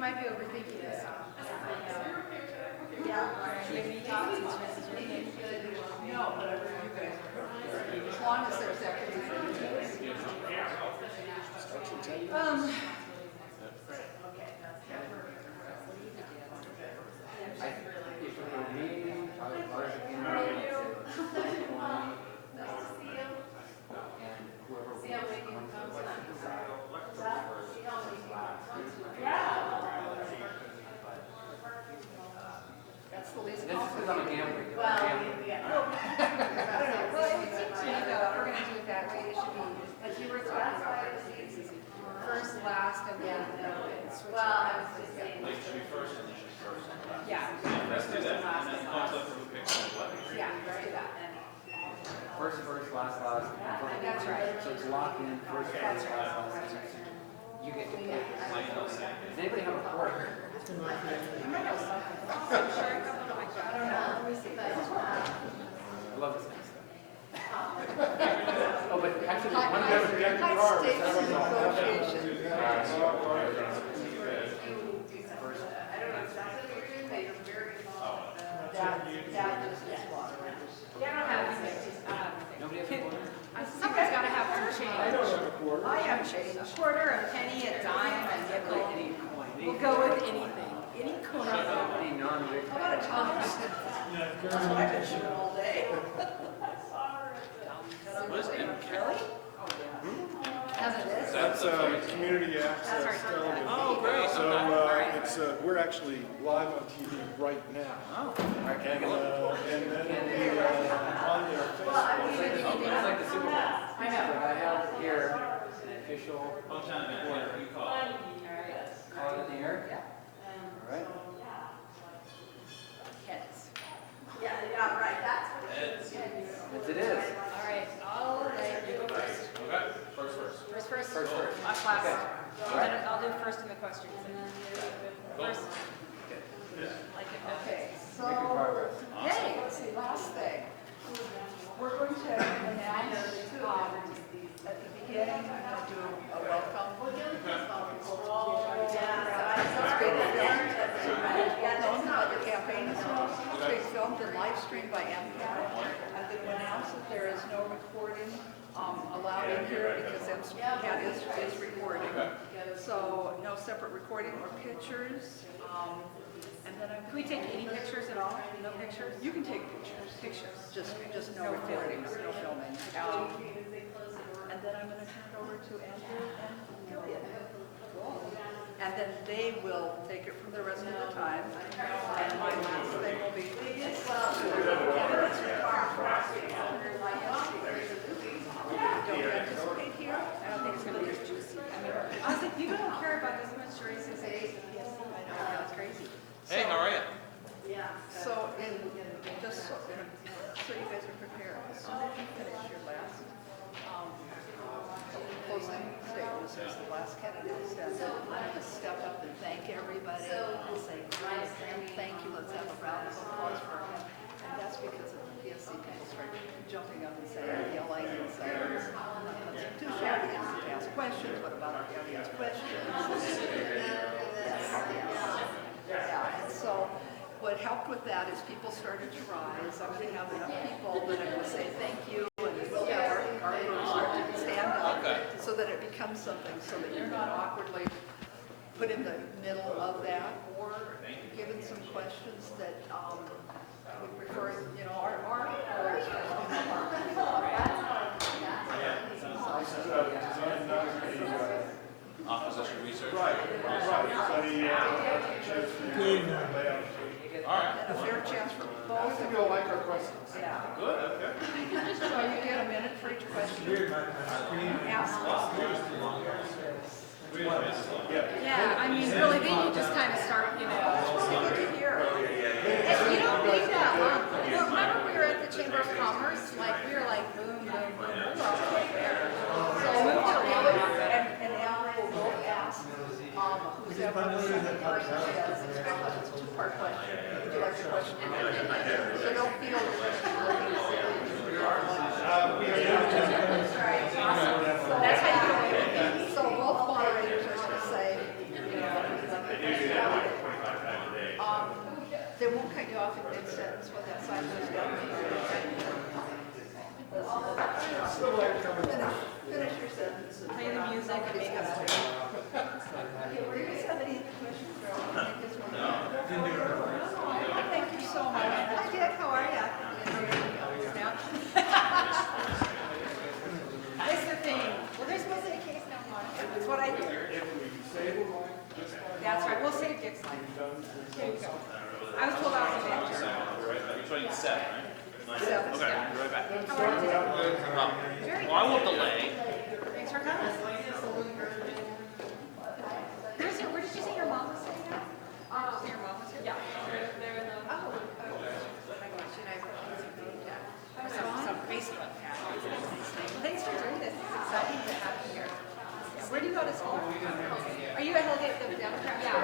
might be overthinking this. Yeah. No, whatever you guys are. As long as there's activity for you guys. That's the least complicated. Well, yeah. I don't know. Well, it would seem to me though, if we're gonna do it that way, it should be, like you were talking about, first, last, and then, switch. Well, I was just saying. Like, should be first and then should be first. Yeah. Let's do that. Last And then and conflict of picture what? Yeah, let's do that. First, last. That's right. So it's locked in, first, last. You get to pick. Does anybody have a quarter? I might have something. I'm sure I have one on my phone. I don't know. Let me see. I love this kind of stuff. Oh, but actually, there's one High guy. stakes negotiation. That just is water. Yeah, I don't have anything. Nobody has a quarter? Someone's gotta have some change. I have change. A quarter, a penny, a dime, a nickel. We'll go with anything. Any coin. Any non-big. How about a Thomas? That's what I've been shooting all day. What is MCAT? As it is. That's community access television. Oh, great. So Okay. it's we're actually live on TV right now. Oh. Alright, can I get a And then it'll be on their Facebook. It's like the Super Bowl. I know. I have here an official One time, man. You call. call it in the air. Yeah. Alright. Heads. Yeah, right, that's what Heads. Yes, it is. All right, all right, you go first. Okay. First. First. First. Last, last. Okay. Then I'll do first in the questions. First. Like it. Okay, so, Making progress. yay, let's see, last thing. We're going to announce, at the beginning, I'm going to do a welcome. It's being filmed, known about the campaign is known, it's being filmed and live streamed by MCAT. I'm going to announce that there is no recording allowed in here because MCAT is recording. So no separate recording or pictures. And then I'm. Can we take any pictures at all? No pictures? You can take pictures, just no recordings, no filming. And then I'm going to turn it over to Andrew and Gillian. And then they will take it from the rest of the time. And my last thing will be. Don't you anticipate here? I don't think it's gonna be as juicy. I mean, honestly, people don't care about this much races as PSC. I know, that's crazy. Hey, how are you? So just so you guys are prepared, as soon as you finish your last closing statements, as the last candidate said, I'm going to step up and thank everybody and say, thank you, let's have a round of applause for him. And that's because of the PSC people start jumping up and saying, yelling and saying, too shabby to ask questions, what about our audience questions? Yeah, and so what helped with that is people started to rise. I'm going to have enough people that I'm going to say thank you, and we'll have our group start to stand up so that it becomes something, so that you're not awkwardly put in the middle of that or given some questions that we prefer, our Opposition research. Right. So the chance for you to lay out. All right. a fair chance for I both think of you'll like our questions. Yeah. Good. Okay. So you get a minute for each question. Ask. Yeah, I mean, really, then you just kind of start, It's really good to hear. And you don't need that long. Remember we were at the Chamber of Commerce, like, we were like, boom, boom, boom, we were all right there. So we moved it along. And Al will both ask, who's ever the second person says, especially if it's a two-part question. Would you like your question? So don't feel you're going to be looking silly. That's how you get away with it. So both moderators are going to say, if we save a line, just That's right, we'll save Dick's line. There you go. I was told I was a bad You're trying to set, right? Seven, Okay, yeah. be right back. How are you today? Very Well, I won't delay. Thanks for coming. Where did you say your mom was sitting at? So your mom was here? Yeah. Oh, my gosh, and some Facebook. Well, thanks for doing this. It's exciting to have you here. Where do you go to school? Are you at Hellgate, the Democrat? Yeah.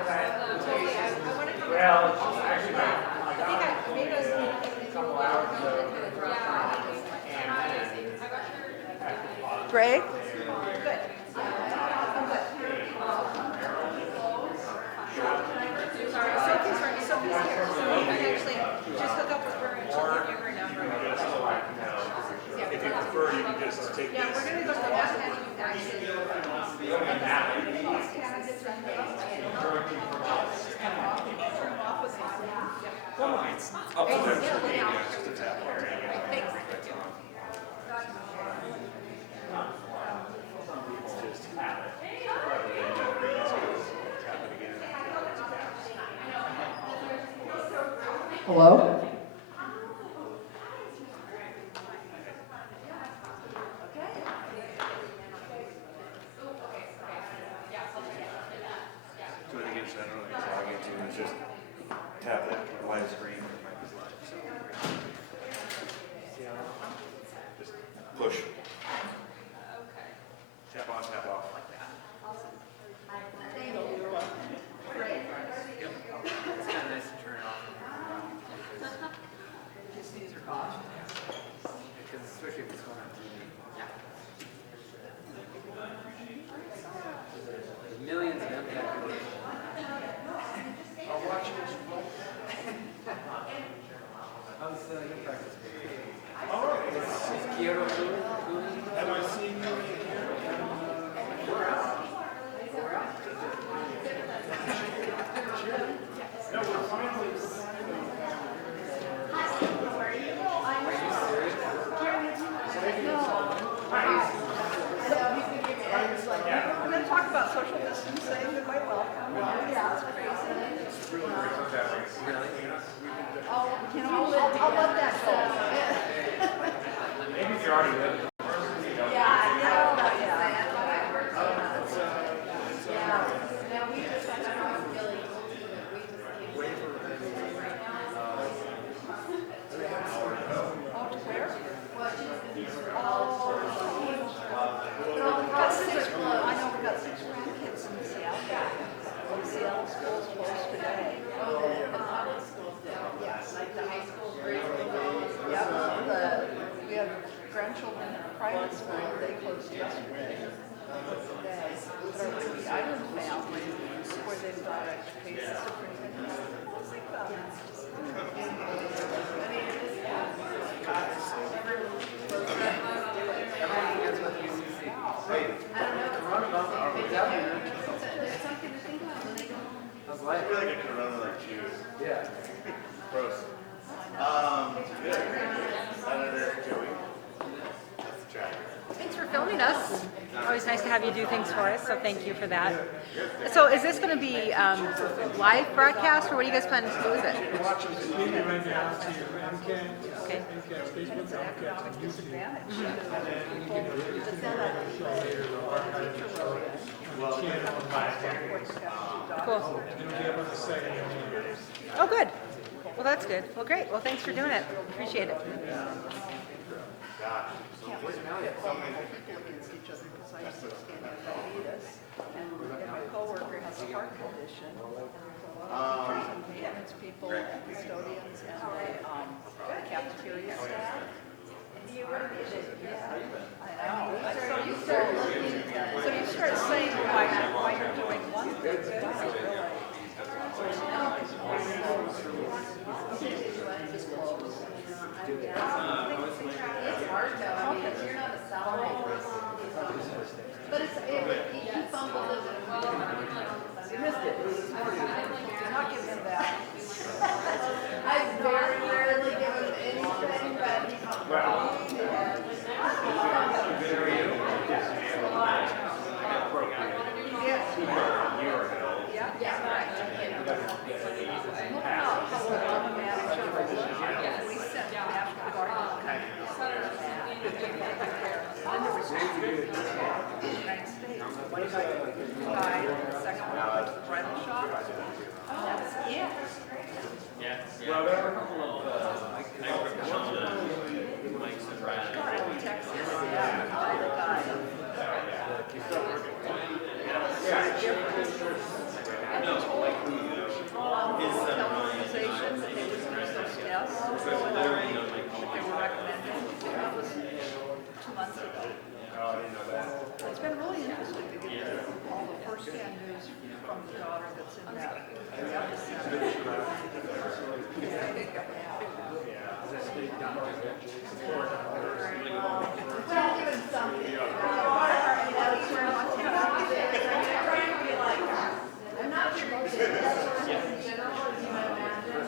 Totally. I want to come. Well, actually, I think I maybe I was thinking a couple hours ago and kind of dropped by. Greg? Good. I'm good. Sorry, Sophie's here. So you can actually just hook up with her and she'll give you her number. if you prefer, you can just take Yeah, this. we're gonna go to the left hand you actually. Up to them. Just a tap. Thanks. Just tap it. Tap it again. Hello? Do it again, so I don't know how I get to, it's just tap that live screen. Just push. Tap on, tap off. It's kind of nice to turn it off. Just use your caution. Because especially if it's going on TV. There's millions of MCAT videos. I'll watch it. How's your practice? All right. Is Kyoto cool? Have I seen you in here? No, we're finally. We're going to talk about social distancing, you're quite welcome. Yeah, it's crazy. Really? You know, I'll let that go. Maybe if you're already with it. I know we've got 6 grandkids in Seattle. Seattle school's closed today. We have grandchildren in a private school, they closed yesterday. Today. But our Whidbey Island family, where they've got education superintendents, it's like that. That's what you see. Hey, coronavirus. It's something to think about when they go home. How's life? I feel like I could run like you. Yeah. Gross. Good. Senator Joey. That's the track. Thanks for filming us. Always nice to have you do things for us, so thank you for that. So is this going to be live broadcast, or what do you guys plan to do with it? Maybe right now to your MCAT. Okay. MCAT, Facebook, MCAT, and YouTube. Advantage. And then you can show later, the archive will show on the channel on my Cool. and it'll be up on the site in a minute. Oh, good. Well, that's good. Well, great. Well, thanks for doing it. Appreciate it. Against each other because I used to stand in diabetes and my coworker has a heart condition. Teachers and maintenance people and custodians and the cafeteria staff. So you start saying why you're doing one thing, it doesn't really. Just close. It's hard though, I mean, you're not a salary person. United States. One guy died, the second one went to the bridal shop. That's it. Yeah. Well, there were a couple of, I grew up in Mike's and Brad. God, in Texas, yeah, the guy that died. No, like who, his son Ryan. Organizations that they would use those tests. So literally, you know, like, That they were recommending. That was 2 months ago. Oh, I didn't know that. It's been really interesting to get all the first-hand news from the daughter that's in that epicenter. Well, even something. I'm not sure. In general, as you might imagine,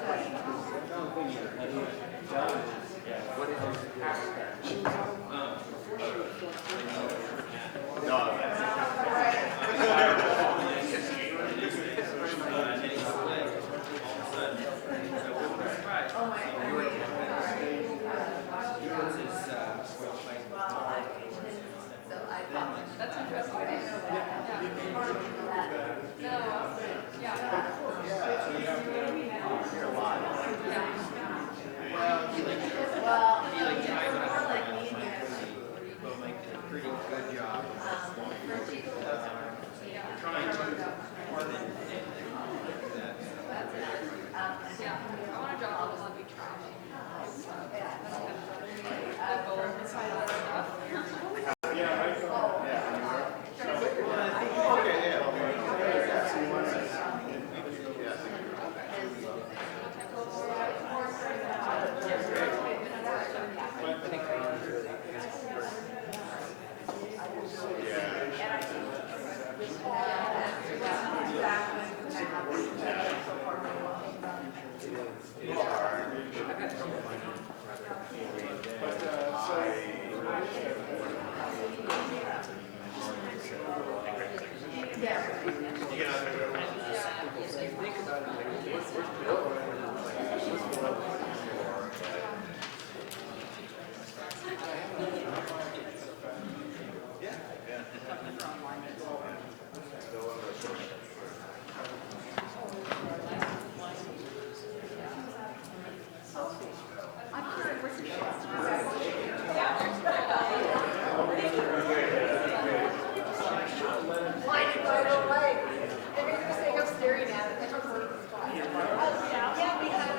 Yeah, we had a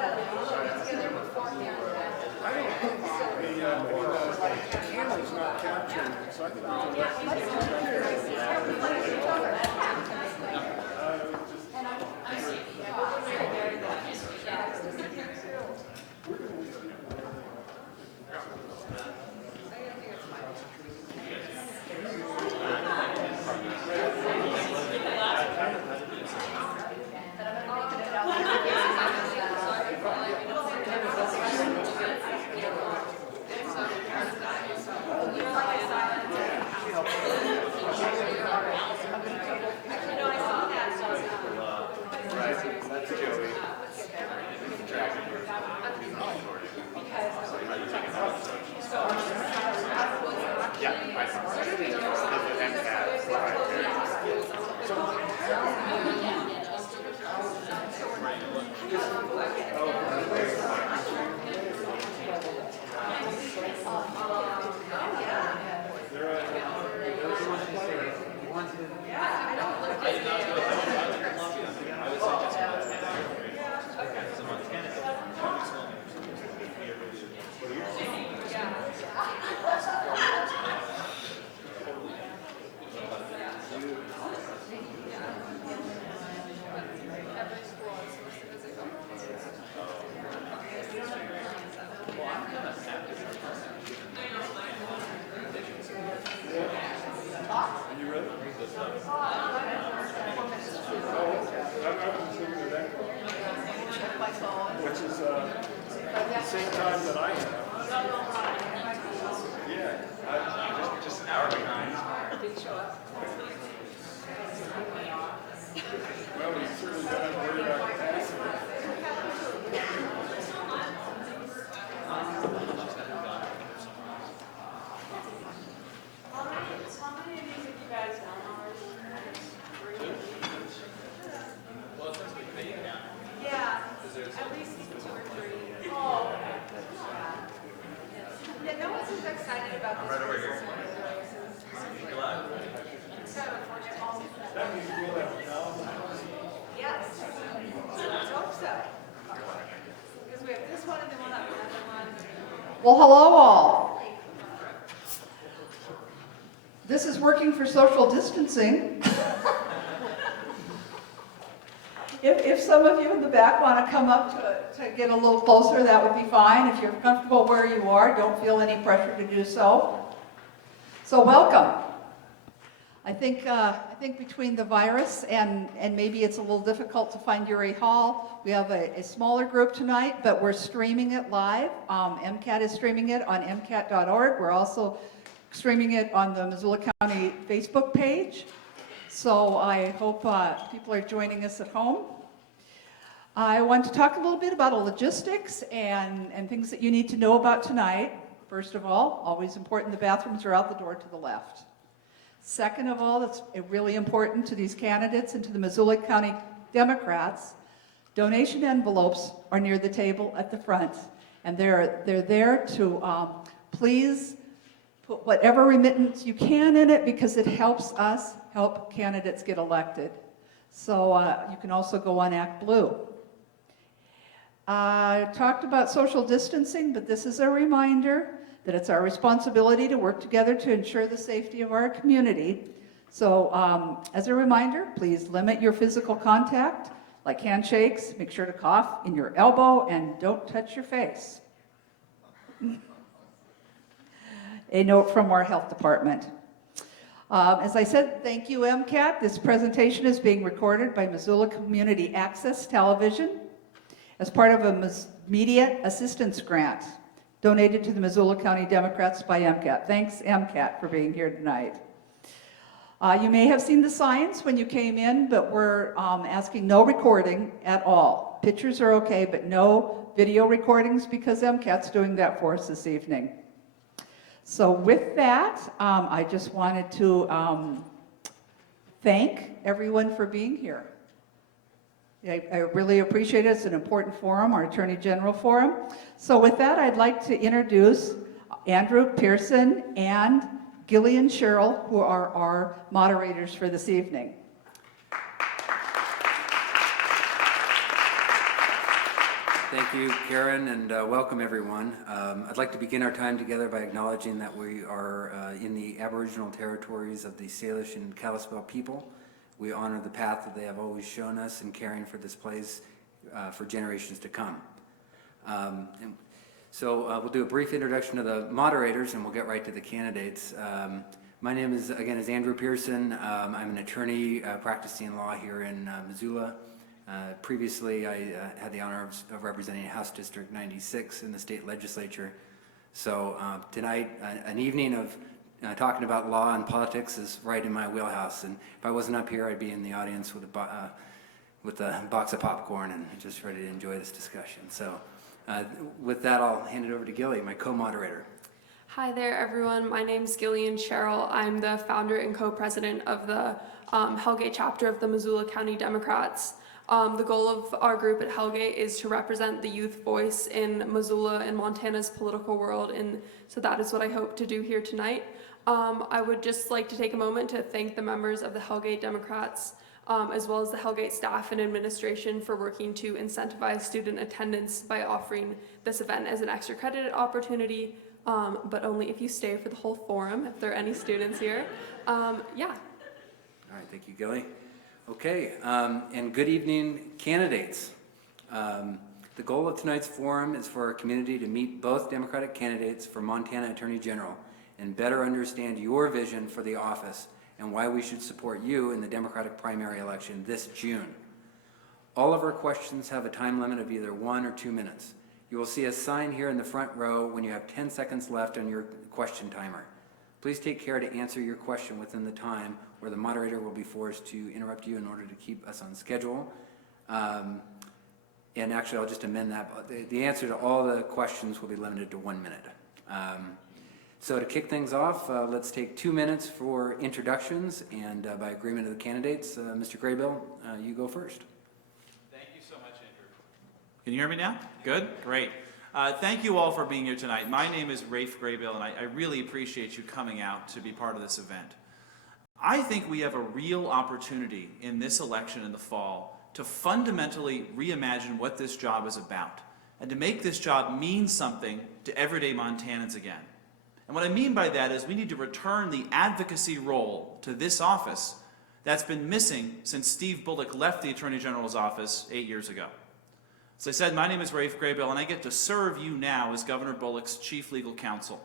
Well, hello all. This is working for social distancing. If some of you in the back want to come up to get a little closer, that would be fine. If you're comfortable where you are, don't feel any pressure to do so. So welcome. I think between the virus and maybe it's a little difficult to find Urey Hall, we have a smaller group tonight, but we're streaming it live. MCAT is streaming it on MCAT.org. We're also streaming it on the Missoula County Facebook page. So I hope people are joining us at home. I want to talk a little bit about logistics and things that you need to know about tonight. First of all, always important, the bathrooms are out the door to the left. Second of all, that's really important to these candidates and to the Missoula County Democrats. Donation envelopes are near the table at the front, and they're there to please put whatever remittance you can in it because it helps us help candidates get elected. So you can also go on Act Blue. I talked about social distancing, but this is a reminder that it's our responsibility to work together to ensure the safety of our community. So as a reminder, please limit your physical contact, like handshakes, make sure to cough in your elbow, and don't touch your face. A note from our health department. As I said, thank you, MCAT. This presentation is being recorded by Missoula Community Access Television as part of a media assistance grant donated to the Missoula County Democrats by MCAT. Thanks, MCAT, for being here tonight. You may have seen the signs when you came in, but we're asking no recording at all. Pictures are okay, but no video recordings because MCAT's doing that for us this evening. So with that, I just wanted to thank everyone for being here. I really appreciate it. It's an important forum, our Attorney General Forum. So with that, I'd like to introduce Andrew Pearson and Gillian Sherrill, who are our moderators for this evening. Thank you, Karen, and welcome everyone. I'd like to begin our time together by acknowledging that we are in the Aboriginal territories of the Salish and Kalispel people. We honor the path that they have always shown us in caring for this place for generations to come. So we'll do a brief introduction of the moderators and we'll get right to the candidates. My name is Andrew Pearson. I'm an attorney practicing law here in Missoula. Previously, I had the honor of representing House District 96 in the state legislature. So tonight, an evening of talking about law and politics is right in my wheelhouse. And if I wasn't up here, I'd be in the audience with a box of popcorn and just ready to enjoy this discussion. So with that, I'll hand it over to Gilly, my co-moderator. Hi there, everyone. My name's Gillian Sherrill. I'm the founder and co-president of the Hellgate chapter of the Missoula County Democrats. The goal of our group at Hellgate is to represent the youth voice in Missoula and Montana's political world, and so that is what I hope to do here tonight. I would just like to take a moment to thank the members of the Hellgate Democrats, as well as the Hellgate staff and administration for working to incentivize student attendance by offering this event as an extra credit opportunity, but only if you stay for the whole forum, if there are any students here. Yeah. All right, thank you, Gilly. Okay, and good evening, candidates. The goal of tonight's forum is for our community to meet both Democratic candidates for Montana Attorney General and better understand your vision for the office and why we should support you in the Democratic primary election this June. All of our questions have a time limit of either 1 or 2 minutes. You will see a sign here in the front row when you have 10 seconds left on your question timer. Please take care to answer your question within the time, or the moderator will be forced to interrupt you in order to keep us on schedule. And actually, I'll just amend that. The answer to all the questions will be limited to 1 minute. So to kick things off, let's take 2 minutes for introductions, and by agreement of the candidates, Mr. Graybill, you go first. Thank you so much, Andrew. Can you hear me now? Good? Great. Thank you all for being here tonight. My name is Rafe Graybill, and I really appreciate you coming out to be part of this event. I think we have a real opportunity in this election in the fall to fundamentally reimagine what this job is about, and to make this job mean something to everyday Montanans again. And what I mean by that is we need to return the advocacy role to this office that's been missing since Steve Bullock left the Attorney General's office 8 years ago. As I said, my name is Rafe Graybill, and I get to serve you now as Governor Bullock's Chief Legal Counsel.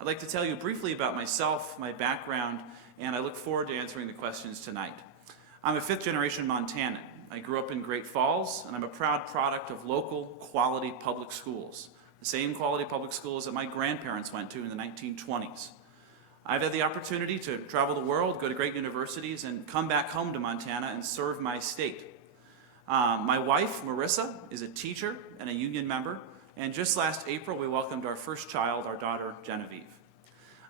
I'd like to tell you briefly about myself, my background, and I look forward to answering the questions tonight. I'm a fifth-generation Montanan. I grew up in Great Falls, and I'm a proud product of local, quality public schools, the same quality public schools that my grandparents went to in the 1920s. I've had the opportunity to travel the world, go to great universities, and come back home to Montana and serve my state. My wife, Marissa, is a teacher and a union member, and just last April we welcomed our first child, our daughter, Genevieve.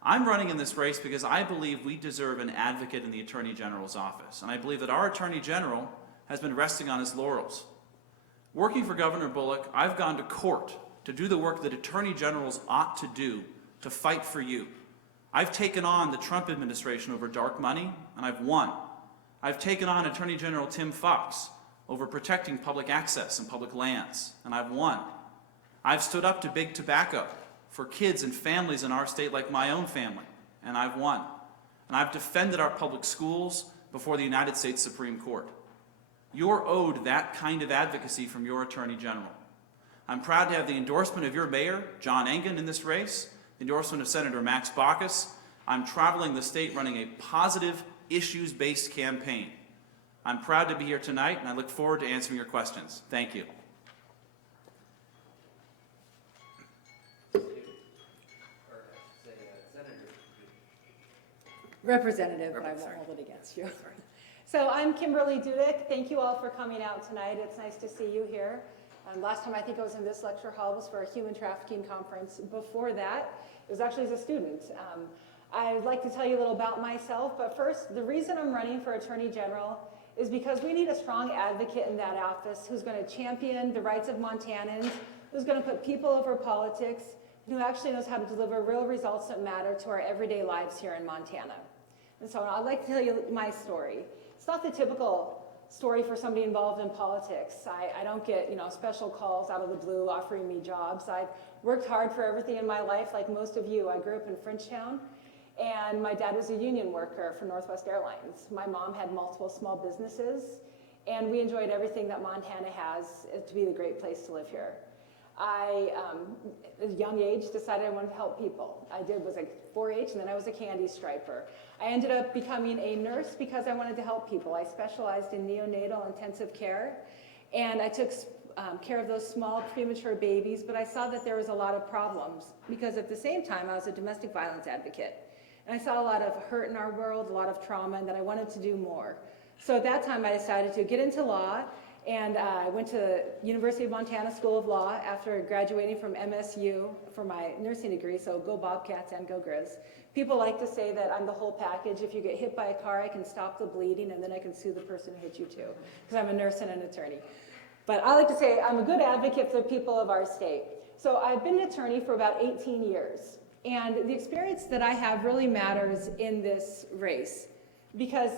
I'm running in this race because I believe we deserve an advocate in the Attorney General's office, and I believe that our Attorney General has been resting on his laurels. Working for Governor Bullock, I've gone to court to do the work that Attorney Generals ought to do to fight for you. I've taken on the Trump administration over dark money, and I've won. I've taken on Attorney General Tim Fox over protecting public access and public lands, and I've won. I've stood up to big tobacco for kids and families in our state like my own family, and I've won. And I've defended our public schools before the United States Supreme Court. You're owed that kind of advocacy from your Attorney General. I'm proud to have the endorsement of your mayor, John Engen, in this race, the endorsement of Senator Max Baucus. I'm traveling the state running a positive, issues-based campaign. I'm proud to be here tonight, and I look forward to answering your questions. Thank you. Representative, but I won't hold it against you. So I'm Kimberly Dudek. Thank you all for coming out tonight. It's nice to see you here. Last time I think I was in this lecture hall was for a human trafficking conference. Before that, it was actually as a student. I'd like to tell you a little about myself, but first, the reason I'm running for Attorney General is because we need a strong advocate in that office who's going to champion the rights of Montanans, who's going to put people over politics, and who actually knows how to deliver real results that matter to our everyday lives here in Montana. And so I'd like to tell you my story. It's not the typical story for somebody involved in politics. I don't get, special calls out of the blue offering me jobs. I've worked hard for everything in my life, like most of you. I grew up in Frenchtown, and my dad was a union worker for Northwest Airlines. My mom had multiple small businesses, and we enjoyed everything that Montana has to be the great place to live here. I, at a young age, decided I wanted to help people. I was a 4-H, and then I was a candy striper. I ended up becoming a nurse because I wanted to help people. I specialized in neonatal intensive care, and I took care of those small premature babies, but I saw that there was a lot of problems because at the same time I was a domestic violence advocate. And I saw a lot of hurt in our world, a lot of trauma, and that I wanted to do more. So at that time I decided to get into law, and I went to University of Montana School of Law after graduating from MSU for my nursing degree, so go Bobcats and go Grizz. People like to say that I'm the whole package. If you get hit by a car, I can stop the bleeding, and then I can sue the person who hit you too, because I'm a nurse and an attorney. But I like to say I'm a good advocate for the people of our state. So I've been an attorney for about 18 years, and the experience that I have really matters in this race, because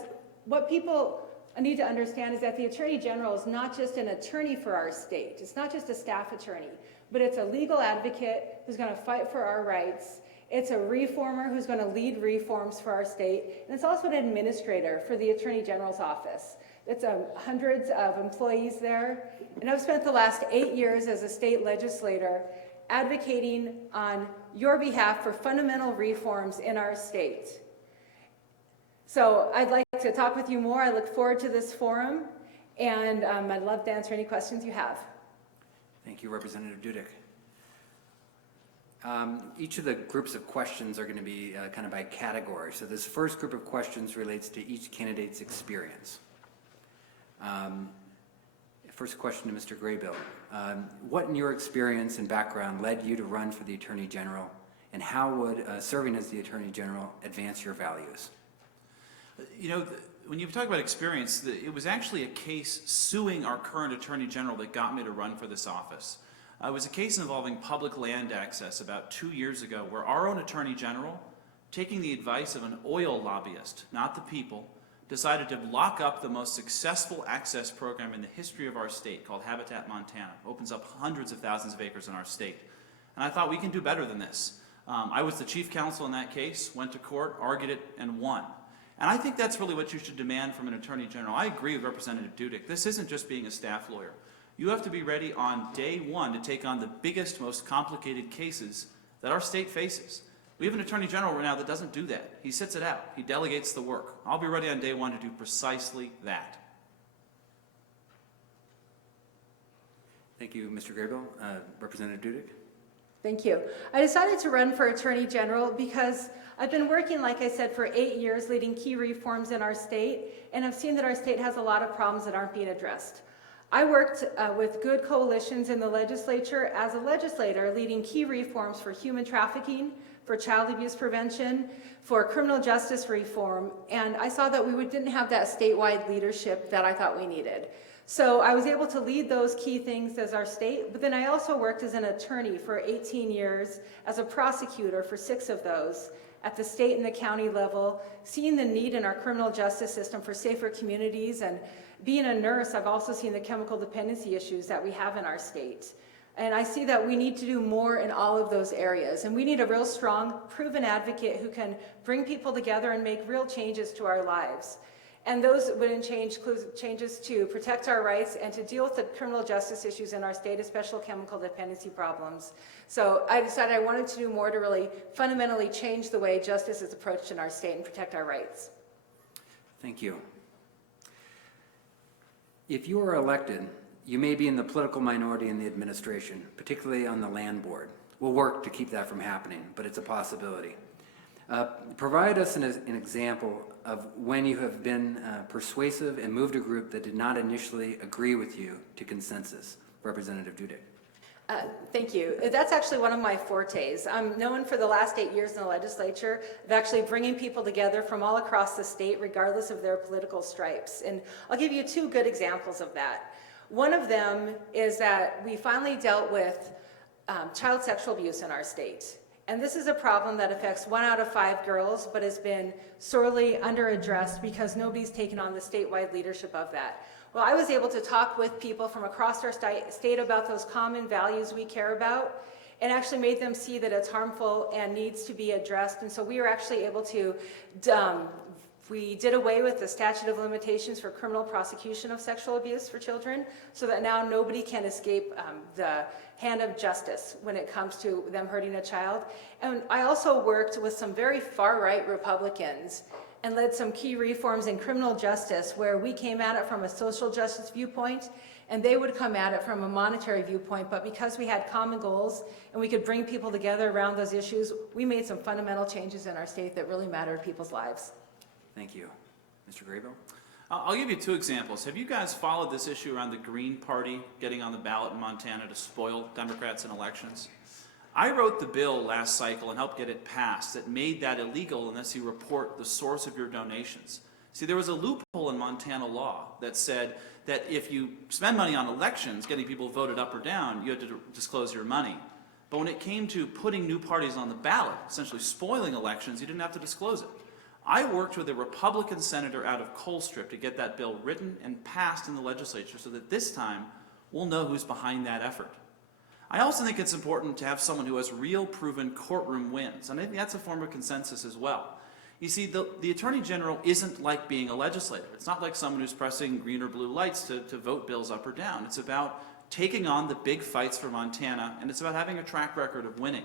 what people need to understand is that the Attorney General is not just an attorney for our state. It's not just a staff attorney, but it's a legal advocate who's going to fight for our rights. It's a reformer who's going to lead reforms for our state, and it's also an administrator for the Attorney General's office. It's hundreds of employees there, and I've spent the last 8 years as a state legislator advocating on your behalf for fundamental reforms in our state. So I'd like to talk with you more. I look forward to this forum, and I'd love to answer any questions you have. Thank you, Representative Dudek. Each of the groups of questions are going to be kind of by category. So this first group of questions relates to each candidate's experience. First question to Mr. Graybill. What in your experience and background led you to run for the Attorney General, and how would serving as the Attorney General advance your values? When you talk about experience, it was actually a case suing our current Attorney General that got me to run for this office. It was a case involving public land access about 2 years ago, where our own Attorney General, taking the advice of an oil lobbyist, not the people, decided to lock up the most successful access program in the history of our state called Habitat Montana. It opens up hundreds of thousands of acres in our state. And I thought we can do better than this. I was the chief counsel in that case, went to court, argued it, and won. And I think that's really what you should demand from an attorney general. I agree with Representative Dudick. This isn't just being a staff lawyer. You have to be ready on day one to take on the biggest, most complicated cases that our state faces. We have an attorney general right now that doesn't do that. He sits it out. He delegates the work. I'll be ready on day one to do precisely that. Thank you, Mr. Graybill. Representative Dudick? Thank you. I decided to run for Attorney General because I've been working, like I said, for 8 years leading key reforms in our state, and I've seen that our state has a lot of problems that aren't being addressed. I worked with good coalitions in the legislature as a legislator leading key reforms for human trafficking, for child abuse prevention, for criminal justice reform, and I saw that we didn't have that statewide leadership that I thought we needed. So I was able to lead those key things as our state, but then I also worked as an attorney for 18 years, as a prosecutor for 6 of those, at the state and the county level, seeing the need in our criminal justice system for safer communities, and being a nurse, I've also seen the chemical dependency issues that we have in our state. And I see that we need to do more in all of those areas, and we need a real strong, proven advocate who can bring people together and make real changes to our lives. And those would include changes to protect our rights and to deal with the criminal justice issues in our state, especially chemical dependency problems. So I decided I wanted to do more to really fundamentally change the way justice is approached in our state and protect our rights. Thank you. If you are elected, you may be in the political minority in the administration, particularly on the land board. We'll work to keep that from happening, but it's a possibility. Provide us an example of when you have been persuasive and moved a group that did not initially agree with you to consensus. Representative Dudick. Thank you. That's actually one of my fortes. I'm known for the last 8 years in the legislature of actually bringing people together from all across the state, regardless of their political stripes. And I'll give you 2 good examples of that. One of them is that we finally dealt with child sexual abuse in our state. And this is a problem that affects 1 out of 5 girls, but has been sorely under-addressed because nobody's taken on the statewide leadership of that. Well, I was able to talk with people from across our state about those common values we care about, and actually made them see that it's harmful and needs to be addressed. And so we were actually able to, we did away with the statute of limitations for criminal prosecution of sexual abuse for children, so that now nobody can escape the hand of justice when it comes to them hurting a child. And I also worked with some very far-right Republicans and led some key reforms in criminal justice where we came at it from a social justice viewpoint and they would come at it from a monetary viewpoint, but because we had common goals and we could bring people together around those issues, we made some fundamental changes in our state that really mattered to people's lives. Thank you. Mr. Graybill? I'll give you 2 examples. Have you guys followed this issue around the Green Party getting on the ballot in Montana to spoil Democrats in elections? I wrote the bill last cycle and helped get it passed that made that illegal unless you report the source of your donations. See, there was a loophole in Montana law that said that if you spend money on elections, getting people voted up or down, you had to disclose your money. But when it came to putting new parties on the ballot, essentially spoiling elections, you didn't have to disclose it. I worked with a Republican senator out of Colstrip to get that bill written and passed in the legislature so that this time we'll know who's behind that effort. I also think it's important to have someone who has real proven courtroom wins, and I think that's a form of consensus as well. You see, the Attorney General isn't like being a legislator. It's not like someone who's pressing green or blue lights to vote bills up or down. It's about taking on the big fights for Montana, and it's about having a track record of winning.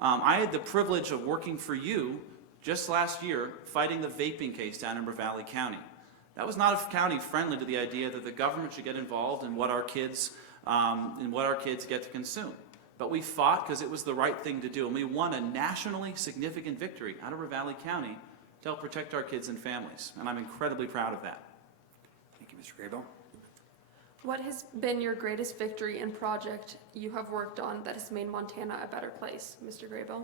I had the privilege of working for you just last year fighting the vaping case down in Ravalli County. That was not a county friendly to the idea that the government should get involved in what our kids get to consume. But we fought because it was the right thing to do, and we won a nationally significant victory out of Ravalli County to help protect our kids and families, and I'm incredibly proud of that. Thank you, Mr. Graybill. What has been your greatest victory and project you have worked on that has made Montana a better place, Mr. Graybill?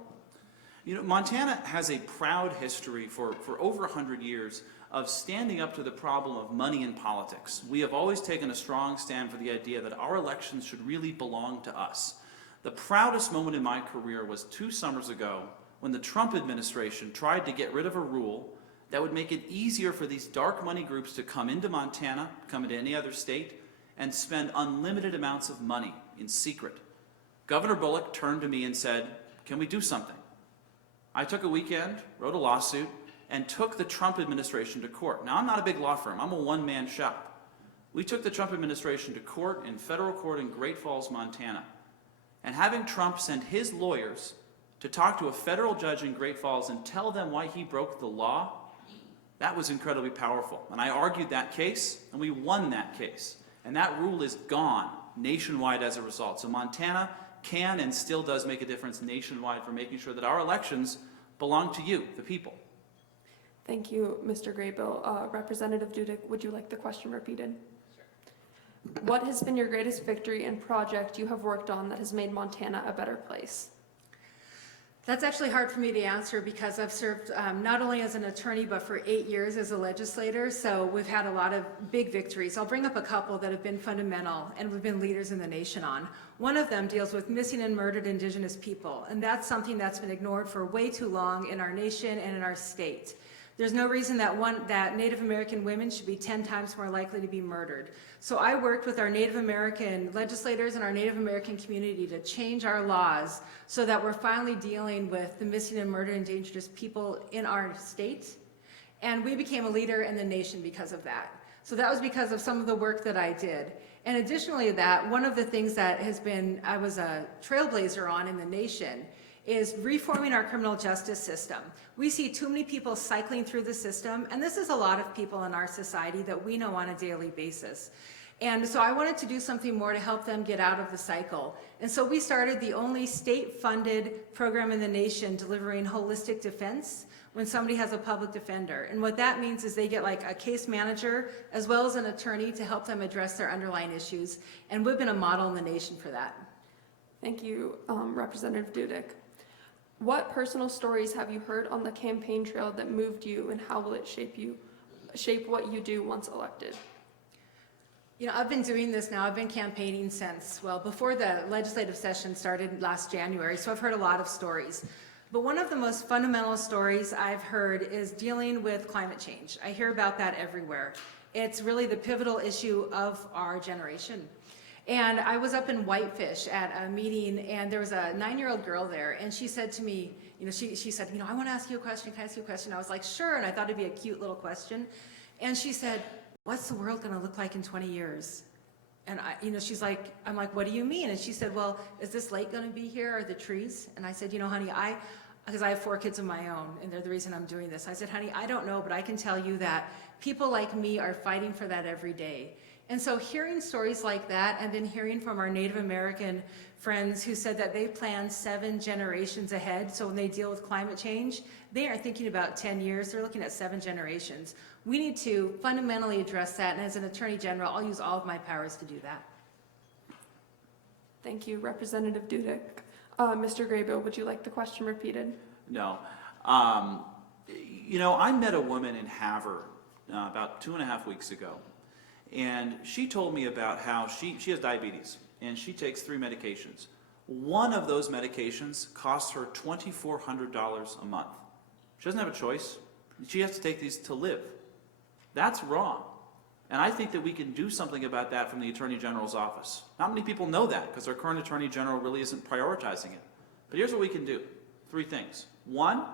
You know, Montana has a proud history for over 100 years of standing up to the problem of money in politics. We have always taken a strong stand for the idea that our elections should really belong to us. The proudest moment in my career was 2 summers ago when the Trump administration tried to get rid of a rule that would make it easier for these dark money groups to come into Montana, come into any other state, and spend unlimited amounts of money in secret. Governor Bullock turned to me and said, "Can we do something?" I took a weekend, wrote a lawsuit, and took the Trump administration to court. Now, I'm not a big law firm. I'm a one-man shop. We took the Trump administration to court, in federal court in Great Falls, Montana. And having Trump send his lawyers to talk to a federal judge in Great Falls and tell them why he broke the law, that was incredibly powerful. And I argued that case, and we won that case. And that rule is gone nationwide as a result. So Montana can and still does make a difference nationwide for making sure that our elections belong to you, the people. Thank you, Mr. Graybill. Representative Dudek, would you like the question repeated? Sure. What has been your greatest victory and project you have worked on that has made Montana a better place? That's actually hard for me to answer because I've served not only as an attorney, but for 8 years as a legislator. So we've had a lot of big victories. I'll bring up a couple that have been fundamental and we've been leaders in the nation on. One of them deals with missing and murdered Indigenous people. And that's something that's been ignored for way too long in our nation and in our state. There's no reason that Native American women should be 10 times more likely to be murdered. So I worked with our Native American legislators and our Native American community to change our laws so that we're finally dealing with the missing and murdered Indigenous people in our state. And we became a leader in the nation because of that. So that was because of some of the work that I did. And additionally to that, one of the things that I was a trailblazer on in the nation is reforming our criminal justice system. We see too many people cycling through the system, and this is a lot of people in our society that we know on a daily basis. And so I wanted to do something more to help them get out of the cycle. And so we started the only state-funded program in the nation delivering holistic defense when somebody has a public defender. And what that means is they get like a case manager as well as an attorney to help them address their underlying issues. And we've been a model in the nation for that. Thank you, Representative Dudek. What personal stories have you heard on the campaign trail that moved you, and how will it shape what you do once elected? You know, I've been doing this now. I've been campaigning since, well, before the legislative session started last January, so I've heard a lot of stories. But one of the most fundamental stories I've heard is dealing with climate change. I hear about that everywhere. It's really the pivotal issue of our generation. And I was up in Whitefish at a meeting, and there was a 9-year-old girl there, and she said to me, she said, I want to ask you a question. Can I ask you a question? I was like, sure, and I thought it'd be a cute little question. And she said, what's the world going to look like in 20 years? And she's like, I'm like, what do you mean? And she said, well, is this lake going to be here, or the trees? And I said, honey, because I have 4 kids of my own, and they're the reason I'm doing this. I said, honey, I don't know, but I can tell you that people like me are fighting for that every day. And so hearing stories like that, and then hearing from our Native American friends who said that they plan 7 generations ahead, so when they deal with climate change, they aren't thinking about 10 years, they're looking at 7 generations. We need to fundamentally address that, and as an Attorney General, I'll use all of my powers to do that. Thank you, Representative Dudek. Mr. Graybill, would you like the question repeated? No. I met a woman in Havre about 2.5 weeks ago. And she told me about how she has diabetes, and she takes 3 medications. One of those medications costs her $2,400 a month. She doesn't have a choice. She has to take these to live. That's wrong. And I think that we can do something about that from the Attorney General's office. Not many people know that because our current Attorney General really isn't prioritizing it. But here's what we can do. 3 things. 1,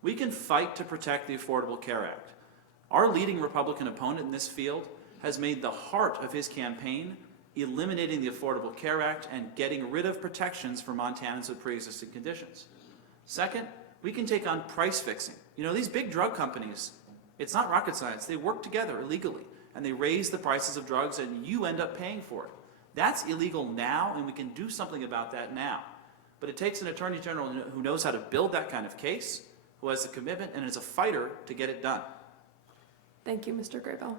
we can fight to protect the Affordable Care Act. Our leading Republican opponent in this field has made the heart of his campaign eliminating the Affordable Care Act and getting rid of protections for Montanans with pre-existing conditions. Second, we can take on price fixing. These big drug companies, it's not rocket science. They work together illegally, and they raise the prices of drugs, and you end up paying for it. That's illegal now, and we can do something about that now. But it takes an Attorney General who knows how to build that kind of case, who has the commitment, and is a fighter to get it done. Thank you, Mr. Graybill.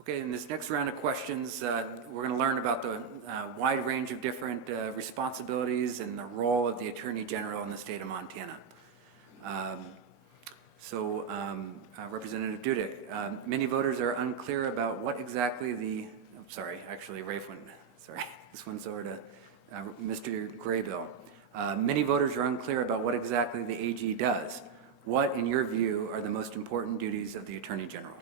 Okay, in this next round of questions, we're going to learn about the wide range of different responsibilities and the role of the Attorney General in the state of Montana. Representative Dudek, many voters are unclear about what exactly this one's over to Mr. Graybill. Many voters are unclear about what exactly the AG does. what, in your view, are the most important duties of the Attorney General?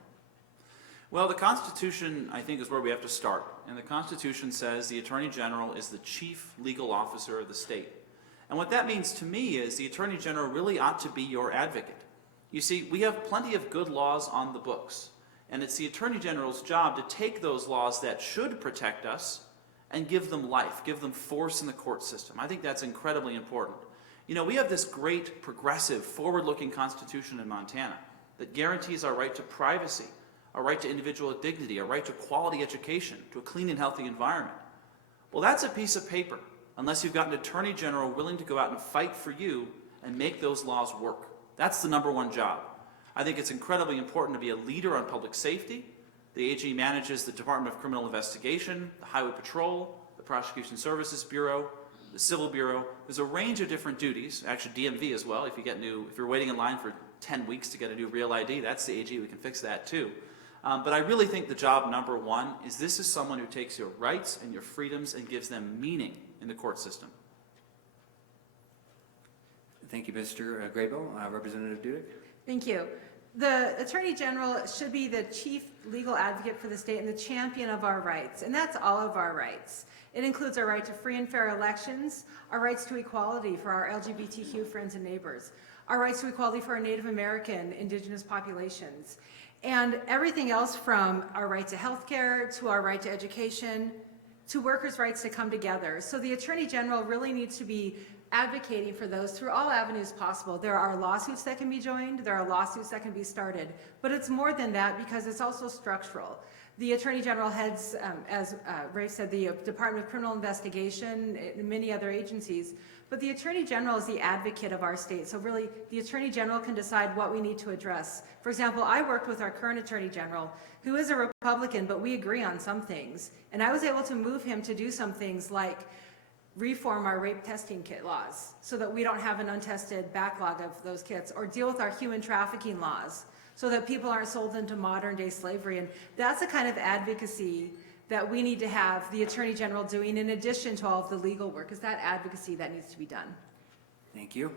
Well, the Constitution, I think, is where we have to start. And the Constitution says the Attorney General is the chief legal officer of the state. And what that means to me is the Attorney General really ought to be your advocate. You see, we have plenty of good laws on the books, and it's the Attorney General's job to take those laws that should protect us and give them life, give them force in the court system. I think that's incredibly important. You know, we have this great, progressive, forward-looking Constitution in Montana that guarantees our right to privacy, our right to individual dignity, our right to quality education, to a clean and healthy environment. Well, that's a piece of paper, unless you've got an Attorney General willing to go out and fight for you and make those laws work. That's the number one job. I think it's incredibly important to be a leader on public safety. The AG manages the Department of Criminal Investigation, the Highway Patrol, the Prosecution Services Bureau, the Civil Bureau. There's a range of different duties, actually DMV as well. If you're waiting in line for 10 weeks to get a new real ID, that's the AG, we can fix that too. But I really think the job number one is this is someone who takes your rights and your freedoms and gives them meaning in the court system. Thank you, Mr. Graybill. Representative Dudek? Thank you. The Attorney General should be the chief legal advocate for the state and the champion of our rights, and that's all of our rights. It includes our right to free and fair elections, our rights to equality for our LGBTQ friends and neighbors, our rights to equality for our Native American, Indigenous populations, and everything else from our right to health care, to our right to education, to workers' rights to come together. So the Attorney General really needs to be advocating for those through all avenues possible. There are lawsuits that can be joined, there are lawsuits that can be started, but it's more than that because it's also structural. The Attorney General heads, as Rafe said, the Department of Criminal Investigation and many other agencies, but the Attorney General is the advocate of our state. So really, the Attorney General can decide what we need to address. For example, I worked with our current Attorney General, who is a Republican, but we agree on some things. And I was able to move him to do some things like reform our rape testing kit laws so that we don't have an untested backlog of those kits, or deal with our human trafficking laws so that people aren't sold into modern day slavery. And that's the kind of advocacy that we need to have the Attorney General doing in addition to all of the legal work. Is that advocacy that needs to be done? Thank you.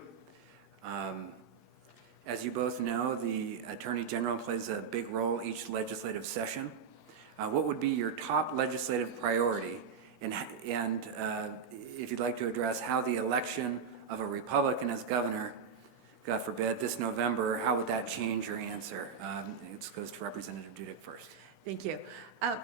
As you both know, the Attorney General plays a big role each legislative session. What would be your top legislative priority? And if you'd like to address how the election of a Republican as governor, God forbid, this November, how would that change your answer? It goes to Representative Dudek first. Thank you.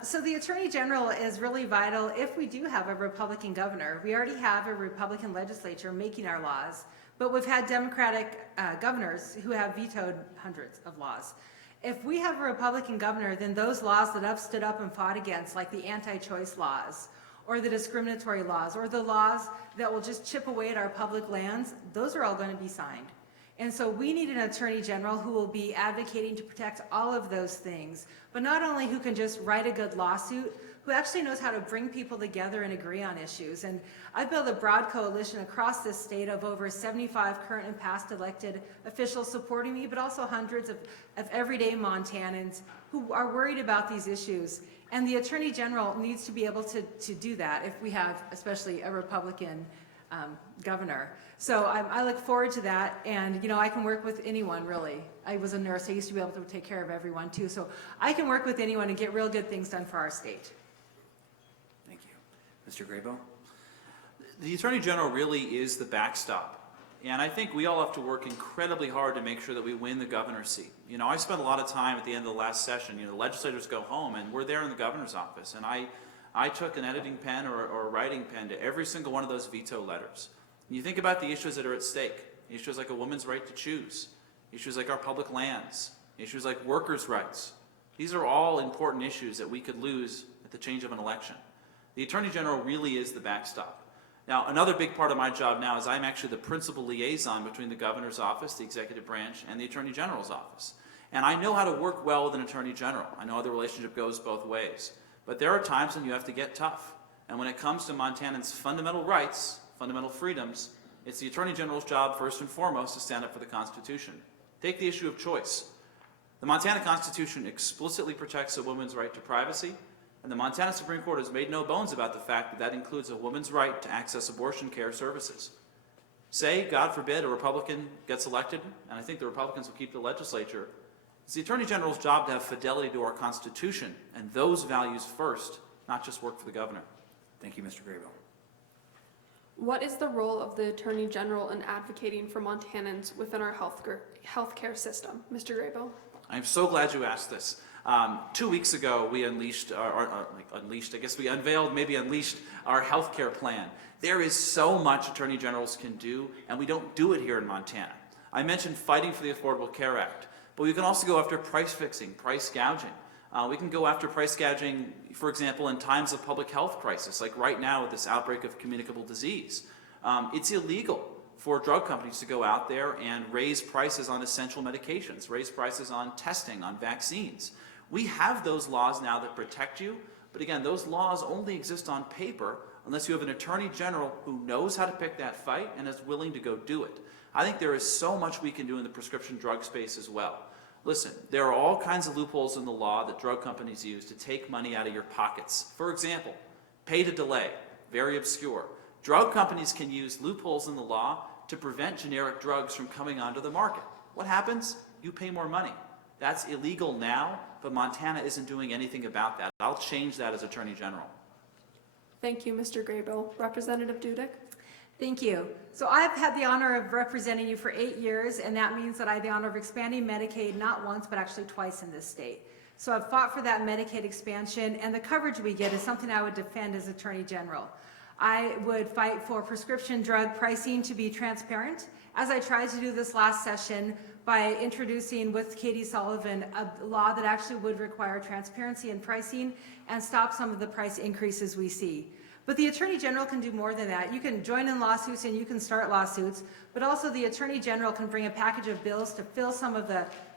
So the Attorney General is really vital if we do have a Republican governor. We already have a Republican legislature making our laws, but we've had Democratic governors who have vetoed hundreds of laws. If we have a Republican governor, then those laws that I've stood up and fought against, like the anti-choice laws, or the discriminatory laws, or the laws that will just chip away at our public lands, those are all going to be signed. And so we need an Attorney General who will be advocating to protect all of those things, but not only who can just write a good lawsuit, who actually knows how to bring people together and agree on issues. And I've built a broad coalition across this state of over 75 current and past elected officials supporting me, but also hundreds of everyday Montanans who are worried about these issues. And the Attorney General needs to be able to do that if we have especially a Republican governor. So I look forward to that, and I can work with anyone really. I was a nurse, I used to be able to take care of everyone too, so I can work with anyone and get real good things done for our state. Thank you. Mr. Graybill? The Attorney General really is the backstop. And I think we all have to work incredibly hard to make sure that we win the governor's seat. I spent a lot of time at the end of the last session. The legislators go home, and we're there in the governor's office. And I took an editing pen or a writing pen to every single one of those veto letters. And you think about the issues that are at stake, issues like a woman's right to choose, issues like our public lands, issues like workers' rights. These are all important issues that we could lose at the change of an election. The Attorney General really is the backstop. Now, another big part of my job now is I'm actually the principal liaison between the governor's office, the executive branch, and the Attorney General's office. And I know how to work well with an Attorney General. I know how the relationship goes both ways. But there are times when you have to get tough. And when it comes to Montanans' fundamental rights, fundamental freedoms, it's the Attorney General's job first and foremost to stand up for the Constitution. Take the issue of choice. The Montana Constitution explicitly protects a woman's right to privacy, and the Montana Supreme Court has made no bones about the fact that that includes a woman's right to access abortion care services. Say, God forbid, a Republican gets elected, and I think the Republicans will keep the legislature. It's the Attorney General's job to have fidelity to our Constitution and those values first, not just work for the governor. Thank you, Mr. Graybill. What is the role of the Attorney General in advocating for Montanans within our healthcare system? Mr. Graybill? I'm so glad you asked this. 2 weeks ago, we unleashed our healthcare plan. There is so much Attorney Generals can do, and we don't do it here in Montana. I mentioned fighting for the Affordable Care Act, but we can also go after price fixing, price gouging. We can go after price gouging, for example, in times of public health crisis, like right now with this outbreak of communicable disease. It's illegal for drug companies to go out there and raise prices on essential medications, raise prices on testing, on vaccines. We have those laws now that protect you, but again, those laws only exist on paper unless you have an Attorney General who knows how to pick that fight and is willing to go do it. I think there is so much we can do in the prescription drug space as well. Listen, there are all kinds of loopholes in the law that drug companies use to take money out of your pockets. For example, pay to delay, very obscure. Drug companies can use loopholes in the law to prevent generic drugs from coming onto the market. What happens? You pay more money. That's illegal now, but Montana isn't doing anything about that. I'll change that as Attorney General. Thank you, Mr. Graybill. Representative Dudek? Thank you. So I've had the honor of representing you for 8 years, and that means that I have the honor of expanding Medicaid not once, but actually twice in this state. So I've fought for that Medicaid expansion, and the coverage we get is something I would defend as Attorney General. I would fight for prescription drug pricing to be transparent, as I tried to do this last session by introducing with Katie Sullivan a law that actually would require transparency in pricing and stop some of the price increases we see. But the Attorney General can do more than that. You can join in lawsuits and you can start lawsuits, but also the Attorney General can bring a package of bills to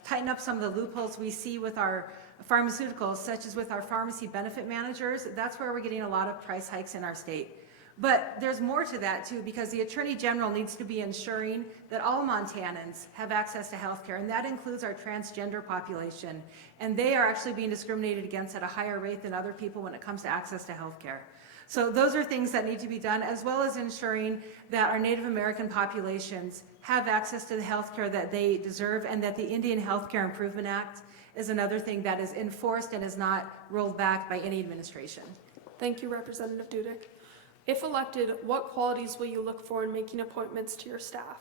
tighten up some of the loopholes we see with our pharmaceuticals, such as with our pharmacy benefit managers. That's where we're getting a lot of price hikes in our state. But there's more to that too, because the Attorney General needs to be ensuring that all Montanans have access to health care, and that includes our transgender population. And they are actually being discriminated against at a higher rate than other people when it comes to access to health care. So those are things that need to be done, as well as ensuring that our Native American populations have access to the health care that they deserve, and that the Indian Health Care Improvement Act is another thing that is enforced and is not rolled back by any administration. Thank you, Representative Dudek. If elected, what qualities will you look for in making appointments to your staff?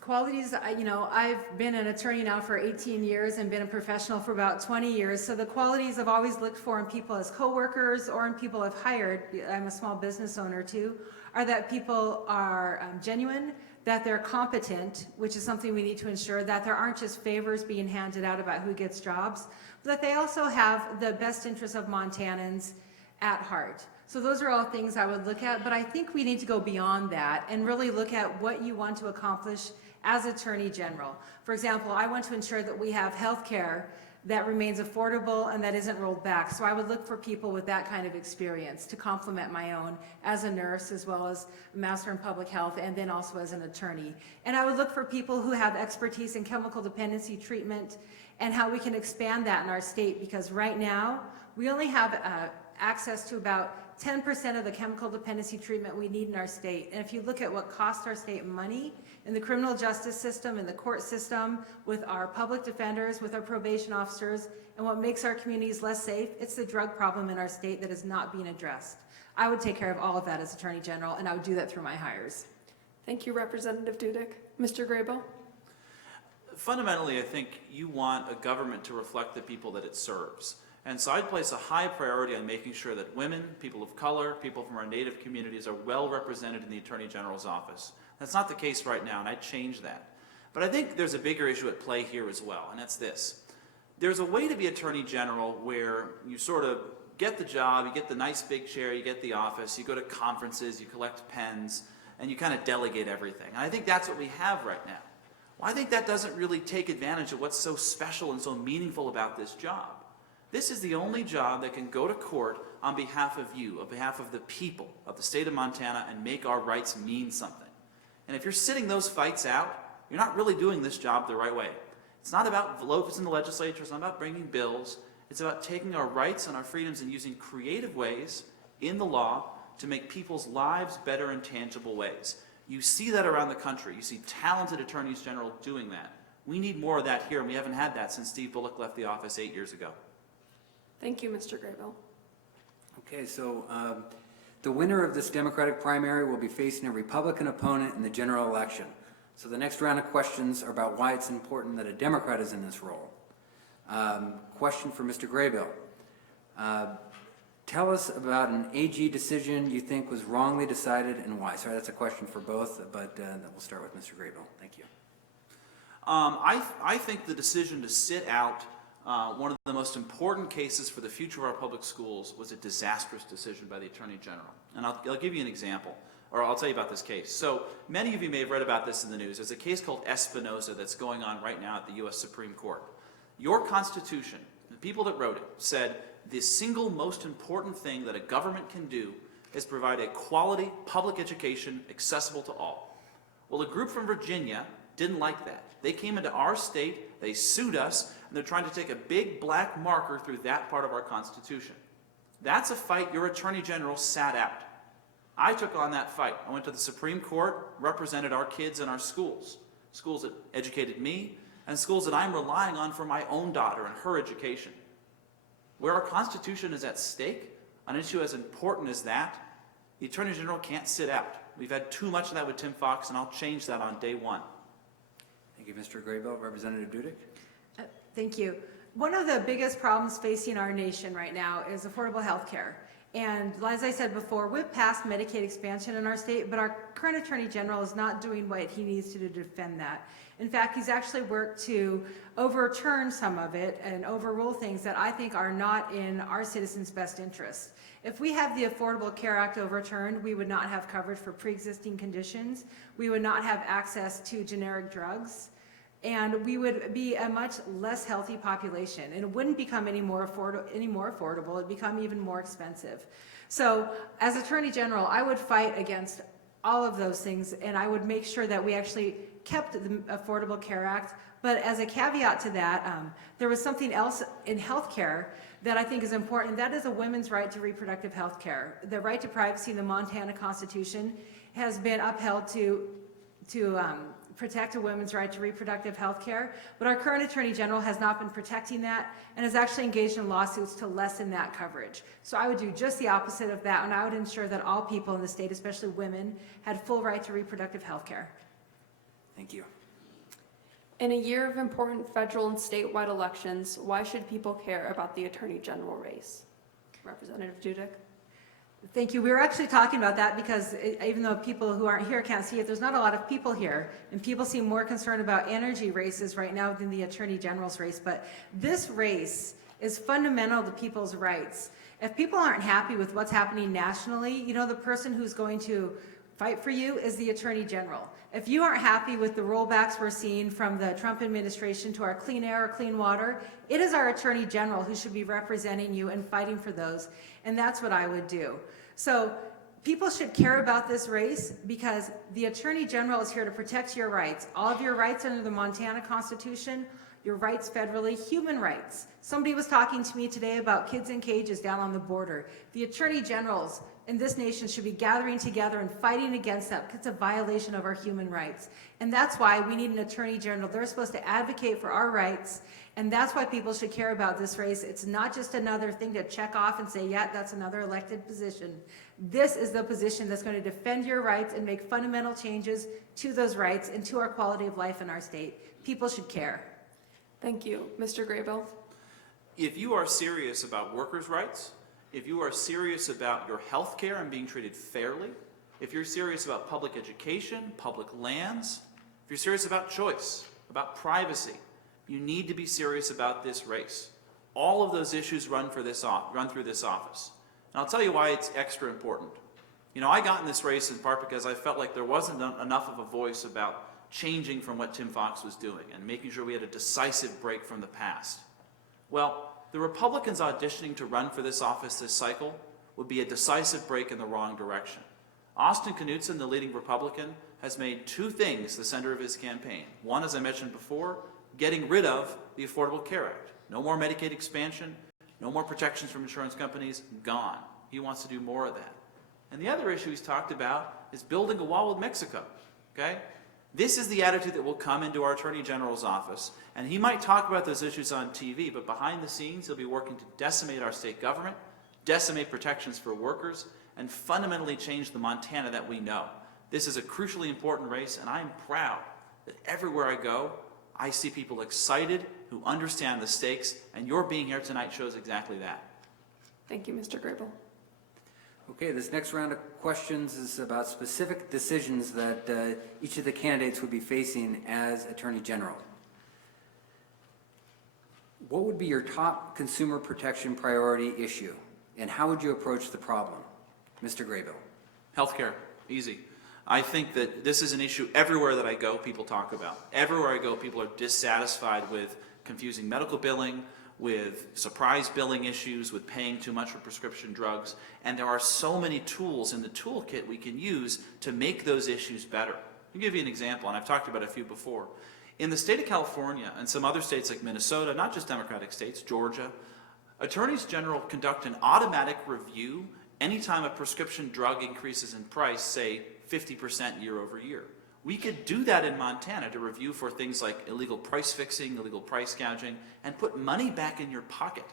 Qualities, I've been an attorney now for 18 years and been a professional for about 20 years. So the qualities I've always looked for in people as coworkers or in people I've hired, I'm a small business owner too, are that people are genuine, that they're competent, which is something we need to ensure, that there aren't just favors being handed out about who gets jobs, but that they also have the best interests of Montanans at heart. So those are all things I would look at, but I think we need to go beyond that and really look at what you want to accomplish as Attorney General. For example, I want to ensure that we have health care that remains affordable and that isn't rolled back. So I would look for people with that kind of experience to complement my own as a nurse, as well as a master in public health, and then also as an attorney. And I would look for people who have expertise in chemical dependency treatment and how we can expand that in our state, because right now we only have access to about 10% of the chemical dependency treatment we need in our state. And if you look at what costs our state money in the criminal justice system, in the court system, with our public defenders, with our probation officers, and what makes our communities less safe, it's the drug problem in our state that is not being addressed. I would take care of all of that as Attorney General, and I would do that through my hires. Thank you, Representative Dudek. Mr. Graybill? Fundamentally, I think you want a government to reflect the people that it serves. And so I'd place a high priority on making sure that women, people of color, people from our Native communities are well represented in the Attorney General's office. That's not the case right now, and I'd change that. But I think there's a bigger issue at play here as well, and that's this. There's a way to be Attorney General where you sort of get the job, you get the nice big chair, you get the office, you go to conferences, you collect pens, and you kind of delegate everything. And I think that's what we have right now. Well, I think that doesn't really take advantage of what's so special and so meaningful about this job. This is the only job that can go to court on behalf of you, on behalf of the people of the state of Montana, and make our rights mean something. And if you're sitting those fights out, you're not really doing this job the right way. It's not about votes in the legislature, it's not about bringing bills. It's about taking our rights and our freedoms and using creative ways in the law to make people's lives better in tangible ways. You see that around the country. You see talented attorneys general doing that. We need more of that here, and we haven't had that since Steve Bullock left the office 8 years ago. Thank you, Mr. Graybill. Okay, so the winner of this Democratic primary will be facing a Republican opponent in the general election. So the next round of questions are about why it's important that a Democrat is in this role. Question for Mr. Graybill. Tell us about an AG decision you think was wrongly decided and why. Sorry, that's a question for both, but we'll start with Mr. Graybill. Thank you. I think the decision to sit out one of the most important cases for the future of our public schools was a disastrous decision by the Attorney General. And I'll give you an example, or I'll tell you about this case. So many of you may have read about this in the news. There's a case called Espinoza that's going on right now at the U.S. Supreme Court. Your Constitution, the people that wrote it, said the single most important thing that a government can do is provide a quality public education accessible to all. Well, a group from Virginia didn't like that. They came into our state, they sued us, and they're trying to take a big black marker through that part of our Constitution. That's a fight your Attorney General sat out. I took on that fight. I went to the Supreme Court, represented our kids in our schools, schools that educated me, and schools that I'm relying on for my own daughter and her education. Where our Constitution is at stake, on an issue as important as that, the Attorney General can't sit out. We've had too much of that with Tim Fox, and I'll change that on day one. Thank you, Mr. Graybill. Representative Dudick? Thank you. One of the biggest problems facing our nation right now is affordable health care. And as I said before, we've passed Medicaid expansion in our state, but our current Attorney General is not doing what he needs to do to defend that. In fact, he's actually worked to overturn some of it and overrule things that I think are not in our citizens' best interest. If we have the Affordable Care Act overturned, we would not have coverage for pre-existing conditions. We would not have access to generic drugs. And we would be a much less healthy population, and it wouldn't become any more affordable. It'd become even more expensive. So, as Attorney General, I would fight against all of those things, and I would make sure that we actually kept the Affordable Care Act. But as a caveat to that, there was something else in healthcare that I think is important, and that is a women's right to reproductive health care. The right to privacy in the Montana Constitution has been upheld to protect a woman's right to reproductive health care, but our current Attorney General has not been protecting that and has actually engaged in lawsuits to lessen that coverage. So I would do just the opposite of that, and I would ensure that all people in the state, especially women, had full right to reproductive health care. Thank you. In a year of important federal and statewide elections, why should people care about the Attorney General race? Representative Dudick. Thank you. We were actually talking about that because even though people who aren't here can't see it, there's not a lot of people here, and people seem more concerned about energy races right now than the Attorney General's race. But this race is fundamental to people's rights. If people aren't happy with what's happening nationally, you know, the person who's going to fight for you is the Attorney General. If you aren't happy with the rollbacks we're seeing from the Trump administration to our clean air or clean water, it is our Attorney General who should be representing you and fighting for those. And that's what I would do. So people should care about this race because the Attorney General is here to protect your rights. All of your rights under the Montana Constitution, your rights federally, human rights. Somebody was talking to me today about kids in cages down on the border. The Attorney Generals in this nation should be gathering together and fighting against that because it's a violation of our human rights. And that's why we need an Attorney General. They're supposed to advocate for our rights, and that's why people should care about this race. It's not just another thing to check off and say, yeah, that's another elected position. This is the position that's going to defend your rights and make fundamental changes to those rights and to our quality of life in our state. People should care. Thank you. Mr. Graybill. If you are serious about workers' rights, if you are serious about your health care and being treated fairly, if you're serious about public education, public lands, if you're serious about choice, about privacy, you need to be serious about this race. All of those issues run through this office. And I'll tell you why it's extra important. You know, I got in this race in part because I felt like there wasn't enough of a voice about changing from what Tim Fox was doing and making sure we had a decisive break from the past. Well, the Republicans auditioning to run for this office this cycle would be a decisive break in the wrong direction. Austin Knudsen, the leading Republican, has made two things the center of his campaign. One, as I mentioned before, getting rid of the Affordable Care Act. No more Medicaid expansion, no more protections from insurance companies, gone. He wants to do more of that. And the other issue he's talked about is building a wall with Mexico, okay? This is the attitude that will come into our Attorney General's office, and he might talk about those issues on TV, but behind the scenes he'll be working to decimate our state government, decimate protections for workers, and fundamentally change the Montana that we know. This is a crucially important race, and I'm proud that everywhere I go, I see people excited who understand the stakes, and your being here tonight shows exactly that. Thank you, Mr. Grable. Okay, this next round of questions is about specific decisions that each of the candidates would be facing as Attorney General. What would be your top consumer protection priority issue, and how would you approach the problem? Mr. Graybill. Healthcare, easy. I think that this is an issue everywhere that I go, people talk about. Everywhere I go, people are dissatisfied with confusing medical billing, with surprise billing issues, with paying too much for prescription drugs, and there are so many tools in the toolkit we can use to make those issues better. I'll give you an example, and I've talked about a few before. In the state of California and some other states like Minnesota, not just Democratic states, Georgia, attorneys general conduct an automatic review anytime a prescription drug increases in price, say 50% year over year. We could do that in Montana to review for things like illegal price fixing, illegal price gouging, and put money back in your pocket.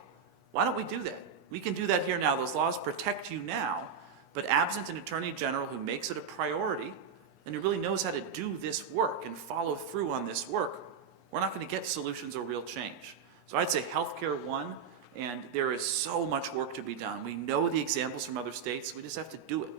Why don't we do that? We can do that here now. Those laws protect you now, but absent an attorney general who makes it a priority and who really knows how to do this work and follow through on this work, we're not going to get solutions or real change. So I'd say healthcare one, and there is so much work to be done. We know the examples from other states. We just have to do it.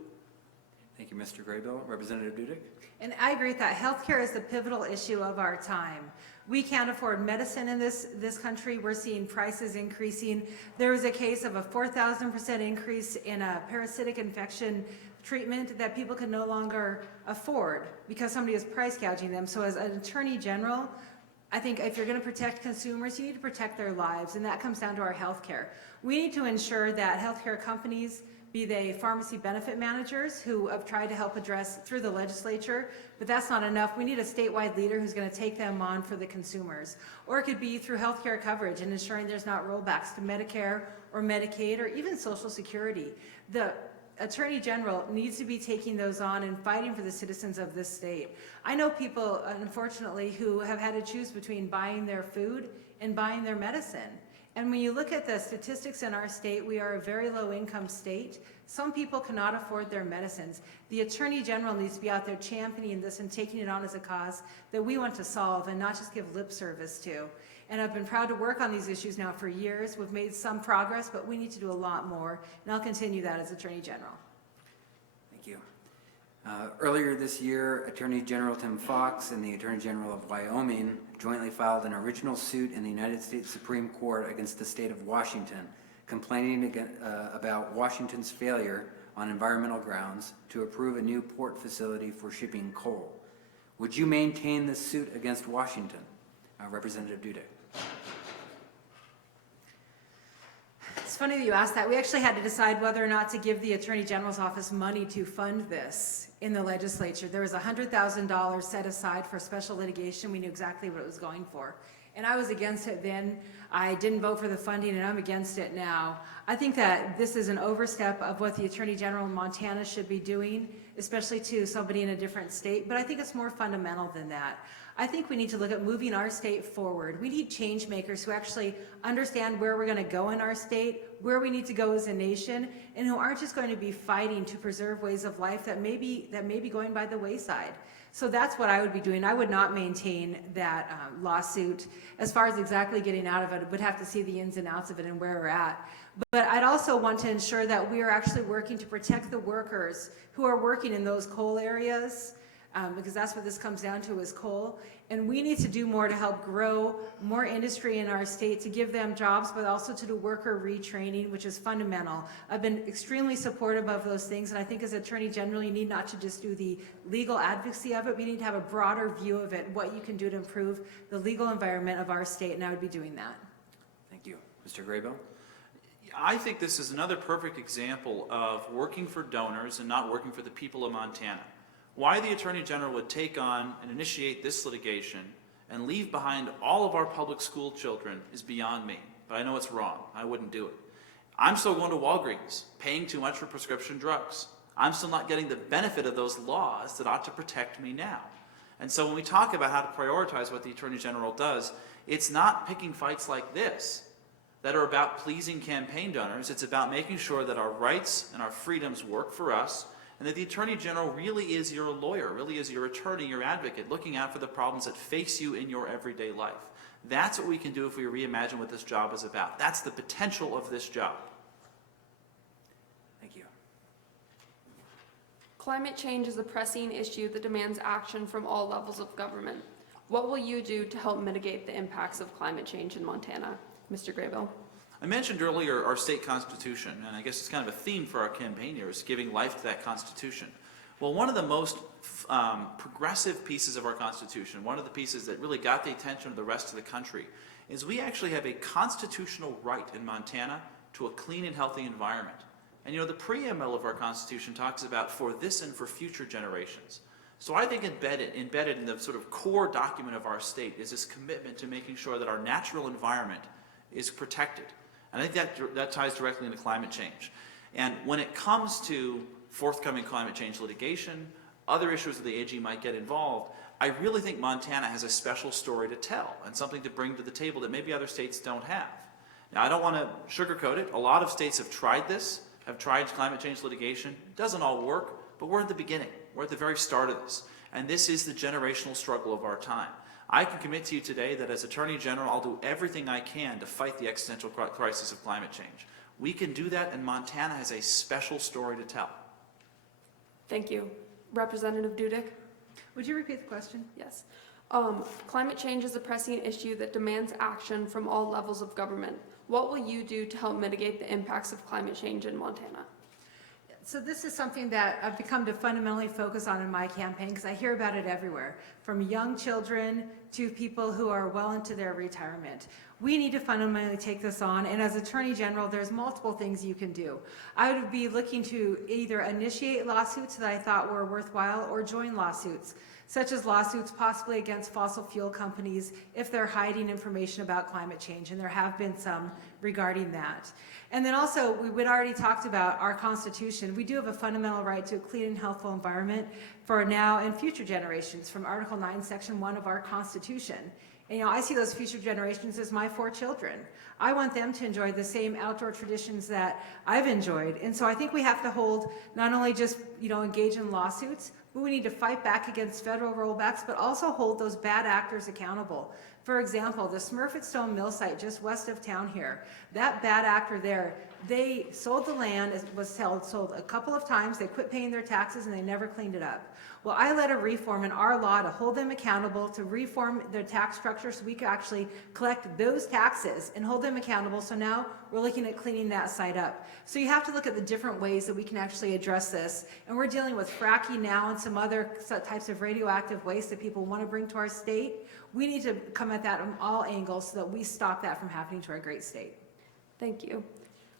Thank you, Mr. Graybill. Representative Dudek? And I agree with that. Healthcare is the pivotal issue of our time. We can't afford medicine in this country. We're seeing prices increasing. There was a case of a 4,000% increase in a parasitic infection treatment that people can no longer afford because somebody is price gouging them. So as an attorney general, I think if you're going to protect consumers, you need to protect their lives, and that comes down to our healthcare. We need to ensure that healthcare companies, be they pharmacy benefit managers who have tried to help address through the legislature, but that's not enough. We need a statewide leader who's going to take them on for the consumers. Or it could be through healthcare coverage and ensuring there's not rollbacks to Medicare or Medicaid or even Social Security. The Attorney General needs to be taking those on and fighting for the citizens of this state. I know people, unfortunately, who have had to choose between buying their food and buying their medicine. And when you look at the statistics in our state, we are a very low income state. Some people cannot afford their medicines. The Attorney General needs to be out there championing this and taking it on as a cause that we want to solve and not just give lip service to. And I've been proud to work on these issues now for years. We've made some progress, but we need to do a lot more. And I'll continue that as Attorney General. Thank you. Earlier this year, Attorney General Tim Fox and the Attorney General of Wyoming jointly filed an original suit in the United States Supreme Court against the state of Washington, complaining about Washington's failure on environmental grounds to approve a new port facility for shipping coal. Would you maintain this suit against Washington? Representative Dudek. It's funny that you asked that. We actually had to decide whether or not to give the Attorney General's office money to fund this in the legislature. There was $100,000 set aside for special litigation. We knew exactly what it was going for. And I was against it then. I didn't vote for the funding, and I'm against it now. I think that this is an overstep of what the Attorney General in Montana should be doing, especially to somebody in a different state. But I think it's more fundamental than that. I think we need to look at moving our state forward. We need change makers who actually understand where we're going to go in our state, where we need to go as a nation, and who aren't just going to be fighting to preserve ways of life that may be going by the wayside. So that's what I would be doing. I would not maintain that lawsuit. As far as exactly getting out of it, I would have to see the ins and outs of it and where we're at. But I'd also want to ensure that we are actually working to protect the workers who are working in those coal areas, because that's what this comes down to, is coal. And we need to do more to help grow more industry in our state, to give them jobs, but also to do worker retraining, which is fundamental. I've been extremely supportive of those things, and I think as Attorney General, you need not to just do the legal advocacy of it, we need to have a broader view of it, what you can do to improve the legal environment of our state, and I would be doing that. Thank you. Mr. Graybill? I think this is another perfect example of working for donors and not working for the people of Montana. Why the Attorney General would take on and initiate this litigation and leave behind all of our public school children is beyond me, but I know it's wrong. I wouldn't do it. I'm still going to Walgreens, paying too much for prescription drugs. I'm still not getting the benefit of those laws that ought to protect me now. And so when we talk about how to prioritize what the Attorney General does, it's not picking fights like this that are about pleasing campaign donors. It's about making sure that our rights and our freedoms work for us, and that the Attorney General really is your lawyer, really is your attorney, your advocate, looking out for the problems that face you in your everyday life. That's what we can do if we reimagine what this job is about. That's the potential of this job. Thank you. Climate change is a pressing issue that demands action from all levels of government. What will you do to help mitigate the impacts of climate change in Montana? Mr. Graybill. I mentioned earlier our state constitution, and I guess it's kind of a theme for our campaign here, is giving life to that constitution. Well, one of the most progressive pieces of our constitution, one of the pieces that really got the attention of the rest of the country, is we actually have a constitutional right in Montana to a clean and healthy environment. And you know, the preamble of our Constitution talks about for this and for future generations. So I think embedded in the sort of core document of our state is this commitment to making sure that our natural environment is protected. And I think that ties directly into climate change. And when it comes to forthcoming climate change litigation, other issues that the AG might get involved, I really think Montana has a special story to tell and something to bring to the table that maybe other states don't have. Now, I don't want to sugarcoat it. A lot of states have tried this, have tried climate change litigation. It doesn't all work, but we're at the beginning. We're at the very start of this. And this is the generational struggle of our time. I can commit to you today that as Attorney General, I'll do everything I can to fight the existential crisis of climate change. We can do that, and Montana has a special story to tell. Thank you. Representative Dudek? Would you repeat the question? Yes. Climate change is a pressing issue that demands action from all levels of government. What will you do to help mitigate the impacts of climate change in Montana? So this is something that I've become to fundamentally focus on in my campaign because I hear about it everywhere, from young children to people who are well into their retirement. We need to fundamentally take this on, and as Attorney General, there's multiple things you can do. I would be looking to either initiate lawsuits that I thought were worthwhile or join lawsuits, such as lawsuits possibly against fossil fuel companies if they're hiding information about climate change, and there have been some regarding that. And then also, we already talked about our Constitution. We do have a fundamental right to a clean and healthful environment for now and future generations from Article 9, Section 1 of our Constitution. And, you know, I see those future generations as my 4 children. I want them to enjoy the same outdoor traditions that I've enjoyed. And so I think we have to hold, not only just, you know, engage in lawsuits, but we need to fight back against federal rollbacks, but also hold those bad actors accountable. For example, the Smurfit Stone mill site just west of town here, that bad actor there, they sold the land, it was sold a couple of times, they quit paying their taxes and they never cleaned it up. Well, I led a reform in our law to hold them accountable, to reform their tax structure so we could actually collect those taxes and hold them accountable. So now we're looking at cleaning that site up. So you have to look at the different ways that we can actually address this. And we're dealing with fracking now and some other types of radioactive waste that people want to bring to our state. We need to come at that from all angles so that we stop that from happening to our great state. Thank you.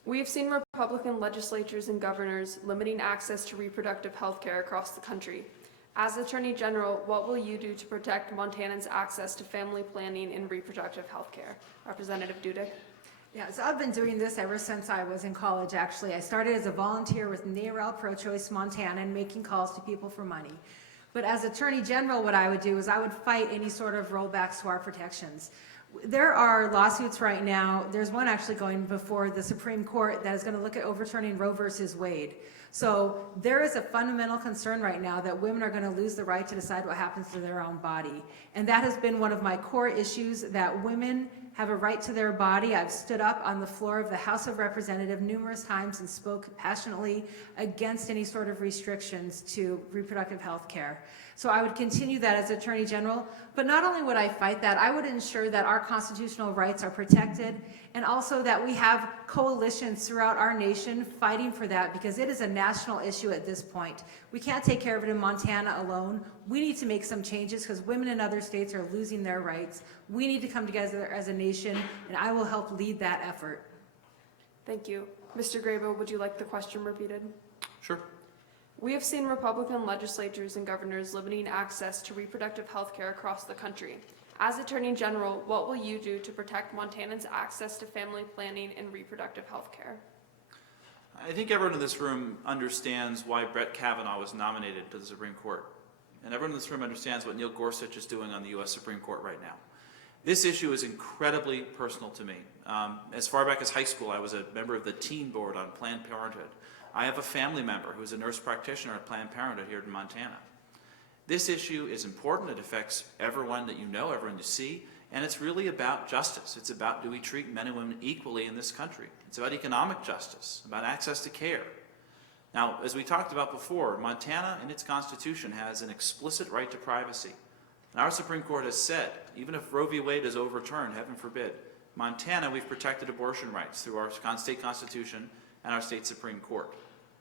We have seen Republican legislatures and governors limiting access to reproductive health care across the country. As Attorney General, what will you do to protect Montanans' access to family planning and reproductive health care? Representative Dudek. Yeah, so I've been doing this ever since I was in college, actually. I started as a volunteer with NARAL Pro-Choice Montana and making calls to people for money. But as Attorney General, what I would do is I would fight any sort of rollbacks to our protections. There are lawsuits right now. There's one actually going before the Supreme Court that is going to look at overturning Roe versus Wade. So there is a fundamental concern right now that women are going to lose the right to decide what happens to their own body. And that has been one of my core issues, that women have a right to their body. I've stood up on the floor of the House of Representatives numerous times and spoke passionately against any sort of restrictions to reproductive health care. So I would continue that as Attorney General, but not only would I fight that, I would ensure that our constitutional rights are protected and also that we have coalitions throughout our nation fighting for that, because it is a national issue at this point. We can't take care of it in Montana alone. We need to make some changes because women in other states are losing their rights. We need to come together as a nation, and I will help lead that effort. Thank you. Mr. Grabo, would you like the question repeated? Sure. We have seen Republican legislatures and governors limiting access to reproductive health care across the country. As Attorney General, what will you do to protect Montanans' access to family planning and reproductive health care? I think everyone in this room understands why Brett Kavanaugh was nominated to the Supreme Court. And everyone in this room understands what Neil Gorsuch is doing on the U.S. Supreme Court right now. This issue is incredibly personal to me. As far back as high school, I was a member of the teen board on Planned Parenthood. I have a family member who's a nurse practitioner at Planned Parenthood here in Montana. This issue is important. It affects everyone that you know, everyone you see, and it's really about justice. It's about, do we treat men and women equally in this country? It's about economic justice, about access to care. Now, as we talked about before, Montana in its constitution has an explicit right to privacy. And our Supreme Court has said, even if Roe v. Wade is overturned, heaven forbid, Montana, we've protected abortion rights through our state constitution and our state Supreme Court.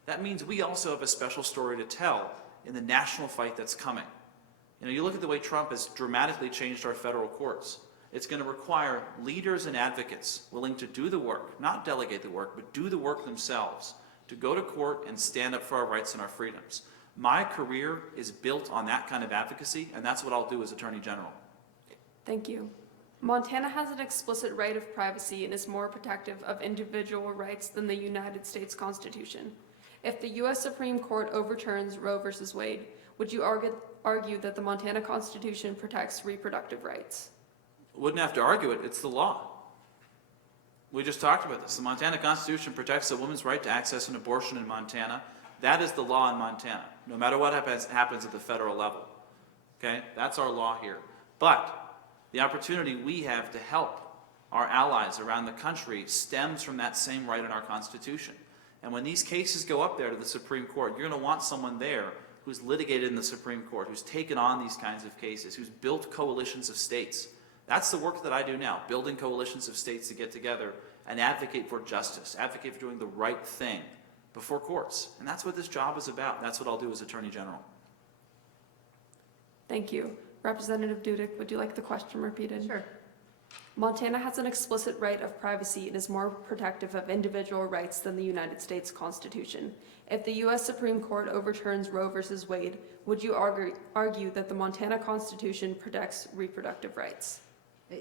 That means we also have a special story to tell in the national fight that's coming. You know, you look at the way Trump has dramatically changed our federal courts. It's going to require leaders and advocates willing to do the work, not delegate the work, but do the work themselves, to go to court and stand up for our rights and our freedoms. My career is built on that kind of advocacy, and that's what I'll do as Attorney General. Thank you. Montana has an explicit right of privacy and is more protective of individual rights than the United States Constitution. If the U.S. Supreme Court overturns Roe v. Wade, would you argue that the Montana Constitution protects reproductive rights? Wouldn't have to argue it. It's the law. We just talked about this. The Montana Constitution protects a woman's right to access an abortion in Montana. That is the law in Montana, no matter what happens at the federal level. Okay? That's our law here. But the opportunity we have to help our allies around the country stems from that same right in our Constitution. And when these cases go up there to the Supreme Court, you're going to want someone there who's litigated in the Supreme Court, who's taken on these kinds of cases, who's built coalitions of states. That's the work that I do now, building coalitions of states to get together and advocate for justice, advocate for doing the right thing before courts. And that's what this job is about. That's what I'll do as Attorney General. Thank you. Representative Dudick, would you like the question repeated? Sure. Montana has an explicit right of privacy and is more protective of individual rights than the United States Constitution. If the U.S. Supreme Court overturns Roe v. Wade, would you argue that the Montana Constitution protects reproductive rights?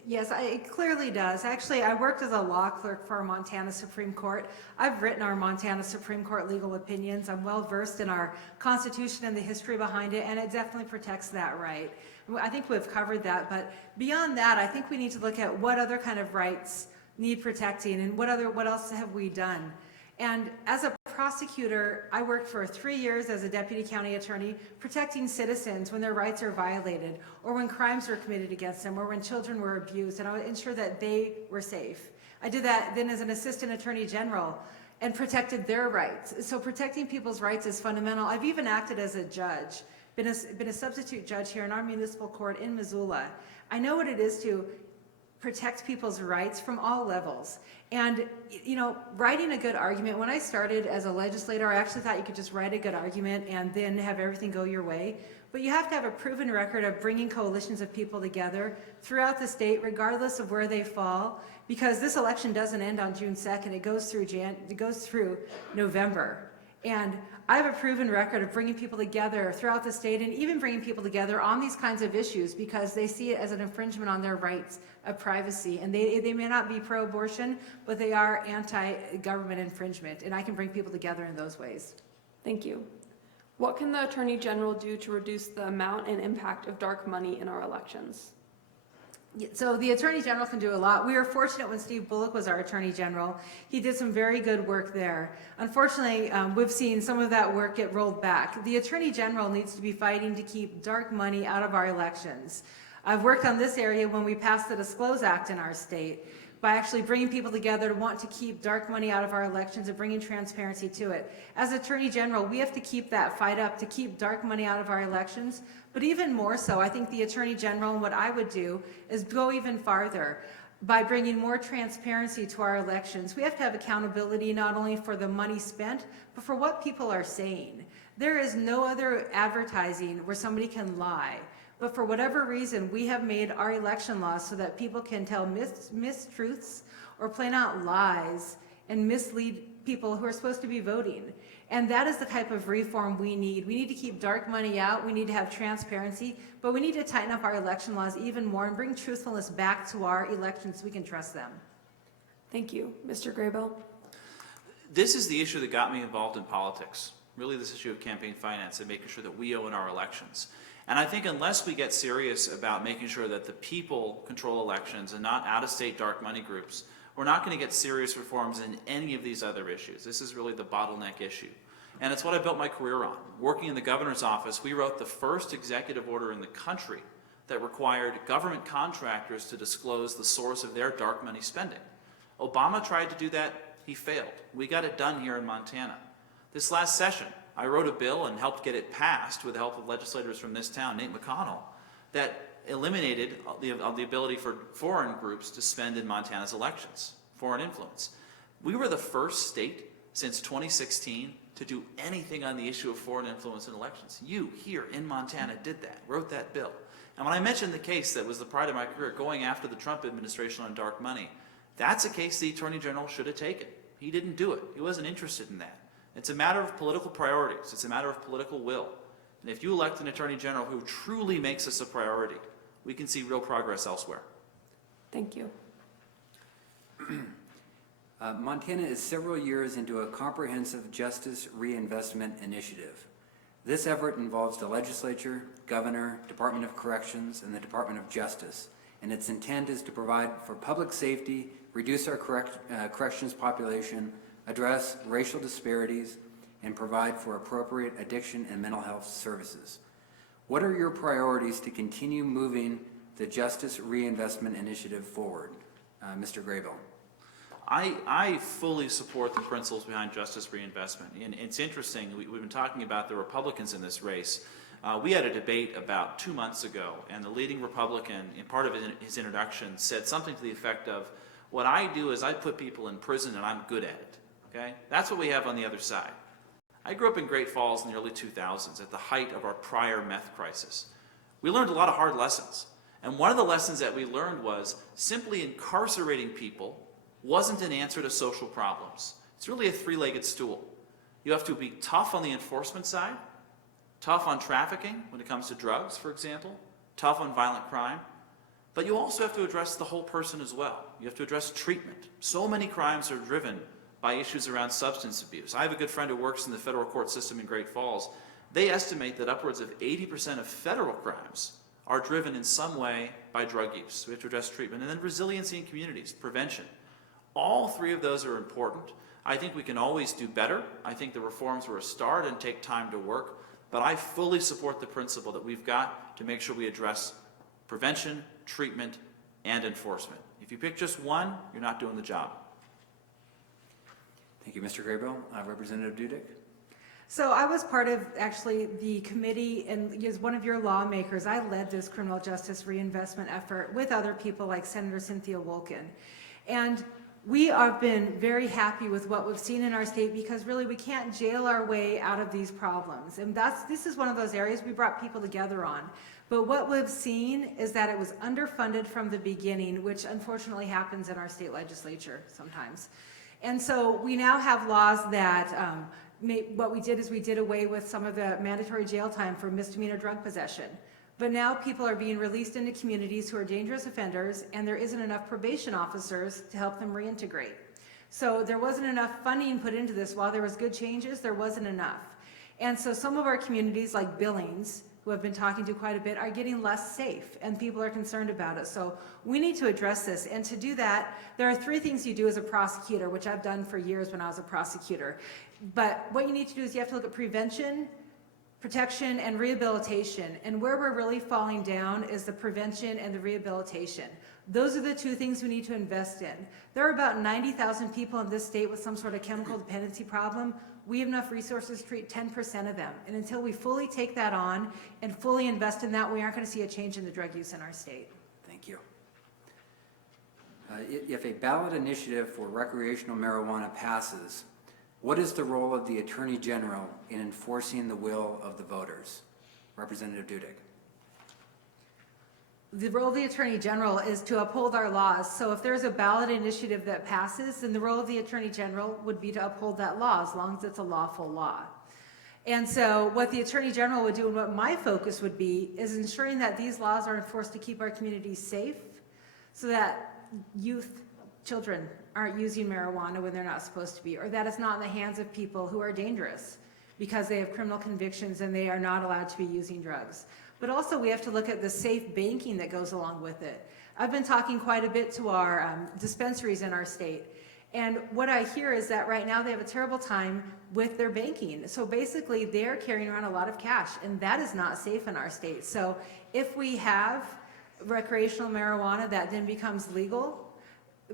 Yes, it clearly does. Actually, I worked as a law clerk for our Montana Supreme Court. I've written our Montana Supreme Court legal opinions. I'm well versed in our Constitution and the history behind it, and it definitely protects that right. I think we've covered that, but beyond that, I think we need to look at what other kind of rights need protecting and what else have we done. And as a prosecutor, I worked for 3 years as a deputy county attorney protecting citizens when their rights are violated or when crimes were committed against them or when children were abused, and I would ensure that they were safe. I did that then as an assistant attorney general and protected their rights. So protecting people's rights is fundamental. I've even acted as a judge, been a substitute judge here in our municipal court in Missoula. I know what it is to protect people's rights from all levels. And, you know, writing a good argument, when I started as a legislator, I actually thought you could just write a good argument and then have everything go your way. But you have to have a proven record of bringing coalitions of people together throughout the state, regardless of where they fall, because this election doesn't end on June 2nd. It goes through November. And I have a proven record of bringing people together throughout the state and even bringing people together on these kinds of issues because they see it as an infringement on their rights of privacy. And they may not be pro-abortion, but they are anti-government infringement. And I can bring people together in those ways. Thank you. What can the Attorney General do to reduce the amount and impact of dark money in our elections? So the Attorney General can do a lot. We were fortunate when Steve Bullock was our Attorney General. He did some very good work there. Unfortunately, we've seen some of that work get rolled back. The Attorney General needs to be fighting to keep dark money out of our elections. I've worked on this area when we passed the Disclose Act in our state by actually bringing people together to want to keep dark money out of our elections and bringing transparency to it. As Attorney General, we have to keep that fight up to keep dark money out of our elections. But even more so, I think the Attorney General, and what I would do, is go even farther by bringing more transparency to our elections. We have to have accountability not only for the money spent, but for what people are saying. There is no other advertising where somebody can lie. But for whatever reason, we have made our election laws so that people can tell mistruths or plan out lies and mislead people who are supposed to be voting. And that is the type of reform we need. We need to keep dark money out. We need to have transparency, but we need to tighten up our election laws even more and bring truthfulness back to our elections so we can trust them. Thank you. Mr. Graybill? This is the issue that got me involved in politics, really this issue of campaign finance and making sure that we own our elections. And I think unless we get serious about making sure that the people control elections and not out-of-state dark money groups, we're not going to get serious reforms in any of these other issues. This is really the bottleneck issue. And it's what I built my career on. Working in the governor's office, we wrote the first executive order in the country that required government contractors to disclose the source of their dark money spending. Obama tried to do that, he failed. We got it done here in Montana. This last session, I wrote a bill and helped get it passed with the help of legislators from this town, Nate McConnell, that eliminated the ability for foreign groups to spend in Montana's elections, foreign influence. We were the first state since 2016 to do anything on the issue of foreign influence in elections. You, here in Montana, did that, wrote that bill. And when I mentioned the case that was the pride of my career, going after the Trump administration on dark money, that's a case the Attorney General should have taken. He didn't do it. He wasn't interested in that. It's a matter of political priorities. It's a matter of political will. And if you elect an Attorney General who truly makes this a priority, we can see real progress elsewhere. Thank you. Montana is several years into a comprehensive justice reinvestment initiative. This effort involves the legislature, governor, Department of Corrections, and the Department of Justice, and its intent is to provide for public safety, reduce our corrections population, address racial disparities, and provide for appropriate addiction and mental health services. What are your priorities to continue moving the Justice Reinvestment Initiative forward? Mr. Graybill. I fully support the principles behind justice reinvestment. And it's interesting, we've been talking about the Republicans in this race. We had a debate about 2 months ago, and the leading Republican, in part of his introduction, said something to the effect of, what I do is I put people in prison and I'm good at it. Okay? That's what we have on the other side. I grew up in Great Falls in the early 2000s at the height of our prior meth crisis. We learned a lot of hard lessons. And one of the lessons that we learned was simply incarcerating people wasn't an answer to social problems. It's really a three-legged stool. You have to be tough on the enforcement side, tough on trafficking when it comes to drugs, for example, tough on violent crime, but you also have to address the whole person as well. You have to address treatment. So many crimes are driven by issues around substance abuse. I have a good friend who works in the federal court system in Great Falls. They estimate that upwards of 80% of federal crimes are driven in some way by drug use. We have to address treatment. And then resiliency in communities, prevention. All three of those are important. I think we can always do better. I think the reforms were a start and take time to work. But I fully support the principle that we've got to make sure we address prevention, treatment, and enforcement. If you pick just one, you're not doing the job. Thank you, Mr. Graybill. Representative Dudek. So I was part of actually the committee, and as one of your lawmakers, I led this criminal justice reinvestment effort with other people like Senator Cynthia Wolken. And we have been very happy with what we've seen in our state because really we can't jail our way out of these problems. And this is one of those areas we brought people together on. But what we've seen is that it was underfunded from the beginning, which unfortunately happens in our state legislature sometimes. And so we now have laws that, what we did is we did away with some of the mandatory jail time for misdemeanor drug possession. But now people are being released into communities who are dangerous offenders, and there isn't enough probation officers to help them reintegrate. So there wasn't enough funding put into this. While there was good changes, there wasn't enough. And so some of our communities like Billings, who I've been talking to quite a bit, are getting less safe, and people are concerned about it. So we need to address this. And to do that, there are three things you do as a prosecutor, which I've done for years when I was a prosecutor. But what you need to do is you have to look at prevention, protection, and rehabilitation. And where we're really falling down is the prevention and the rehabilitation. Those are the two things we need to invest in. There are about 90,000 people in this state with some sort of chemical dependency problem. We have enough resources to treat 10% of them. And until we fully take that on and fully invest in that, we aren't going to see a change in the drug use in our state. Thank you. If a ballot initiative for recreational marijuana passes, what is the role of the Attorney General in enforcing the will of the voters? Representative Dudek. The role of the Attorney General is to uphold our laws. So if there's a ballot initiative that passes, then the role of the Attorney General would be to uphold that law as long as it's a lawful law. And so what the Attorney General would do, and what my focus would be, is ensuring that these laws are enforced to keep our communities safe so that youth, children, aren't using marijuana when they're not supposed to be, or that it's not in the hands of people who are dangerous because they have criminal convictions and they are not allowed to be using drugs. But also we have to look at the safe banking that goes along with it. I've been talking quite a bit to our dispensaries in our state, and what I hear is that right now they have a terrible time with their banking. So basically they're carrying around a lot of cash, and that is not safe in our state. So if we have recreational marijuana that then becomes legal,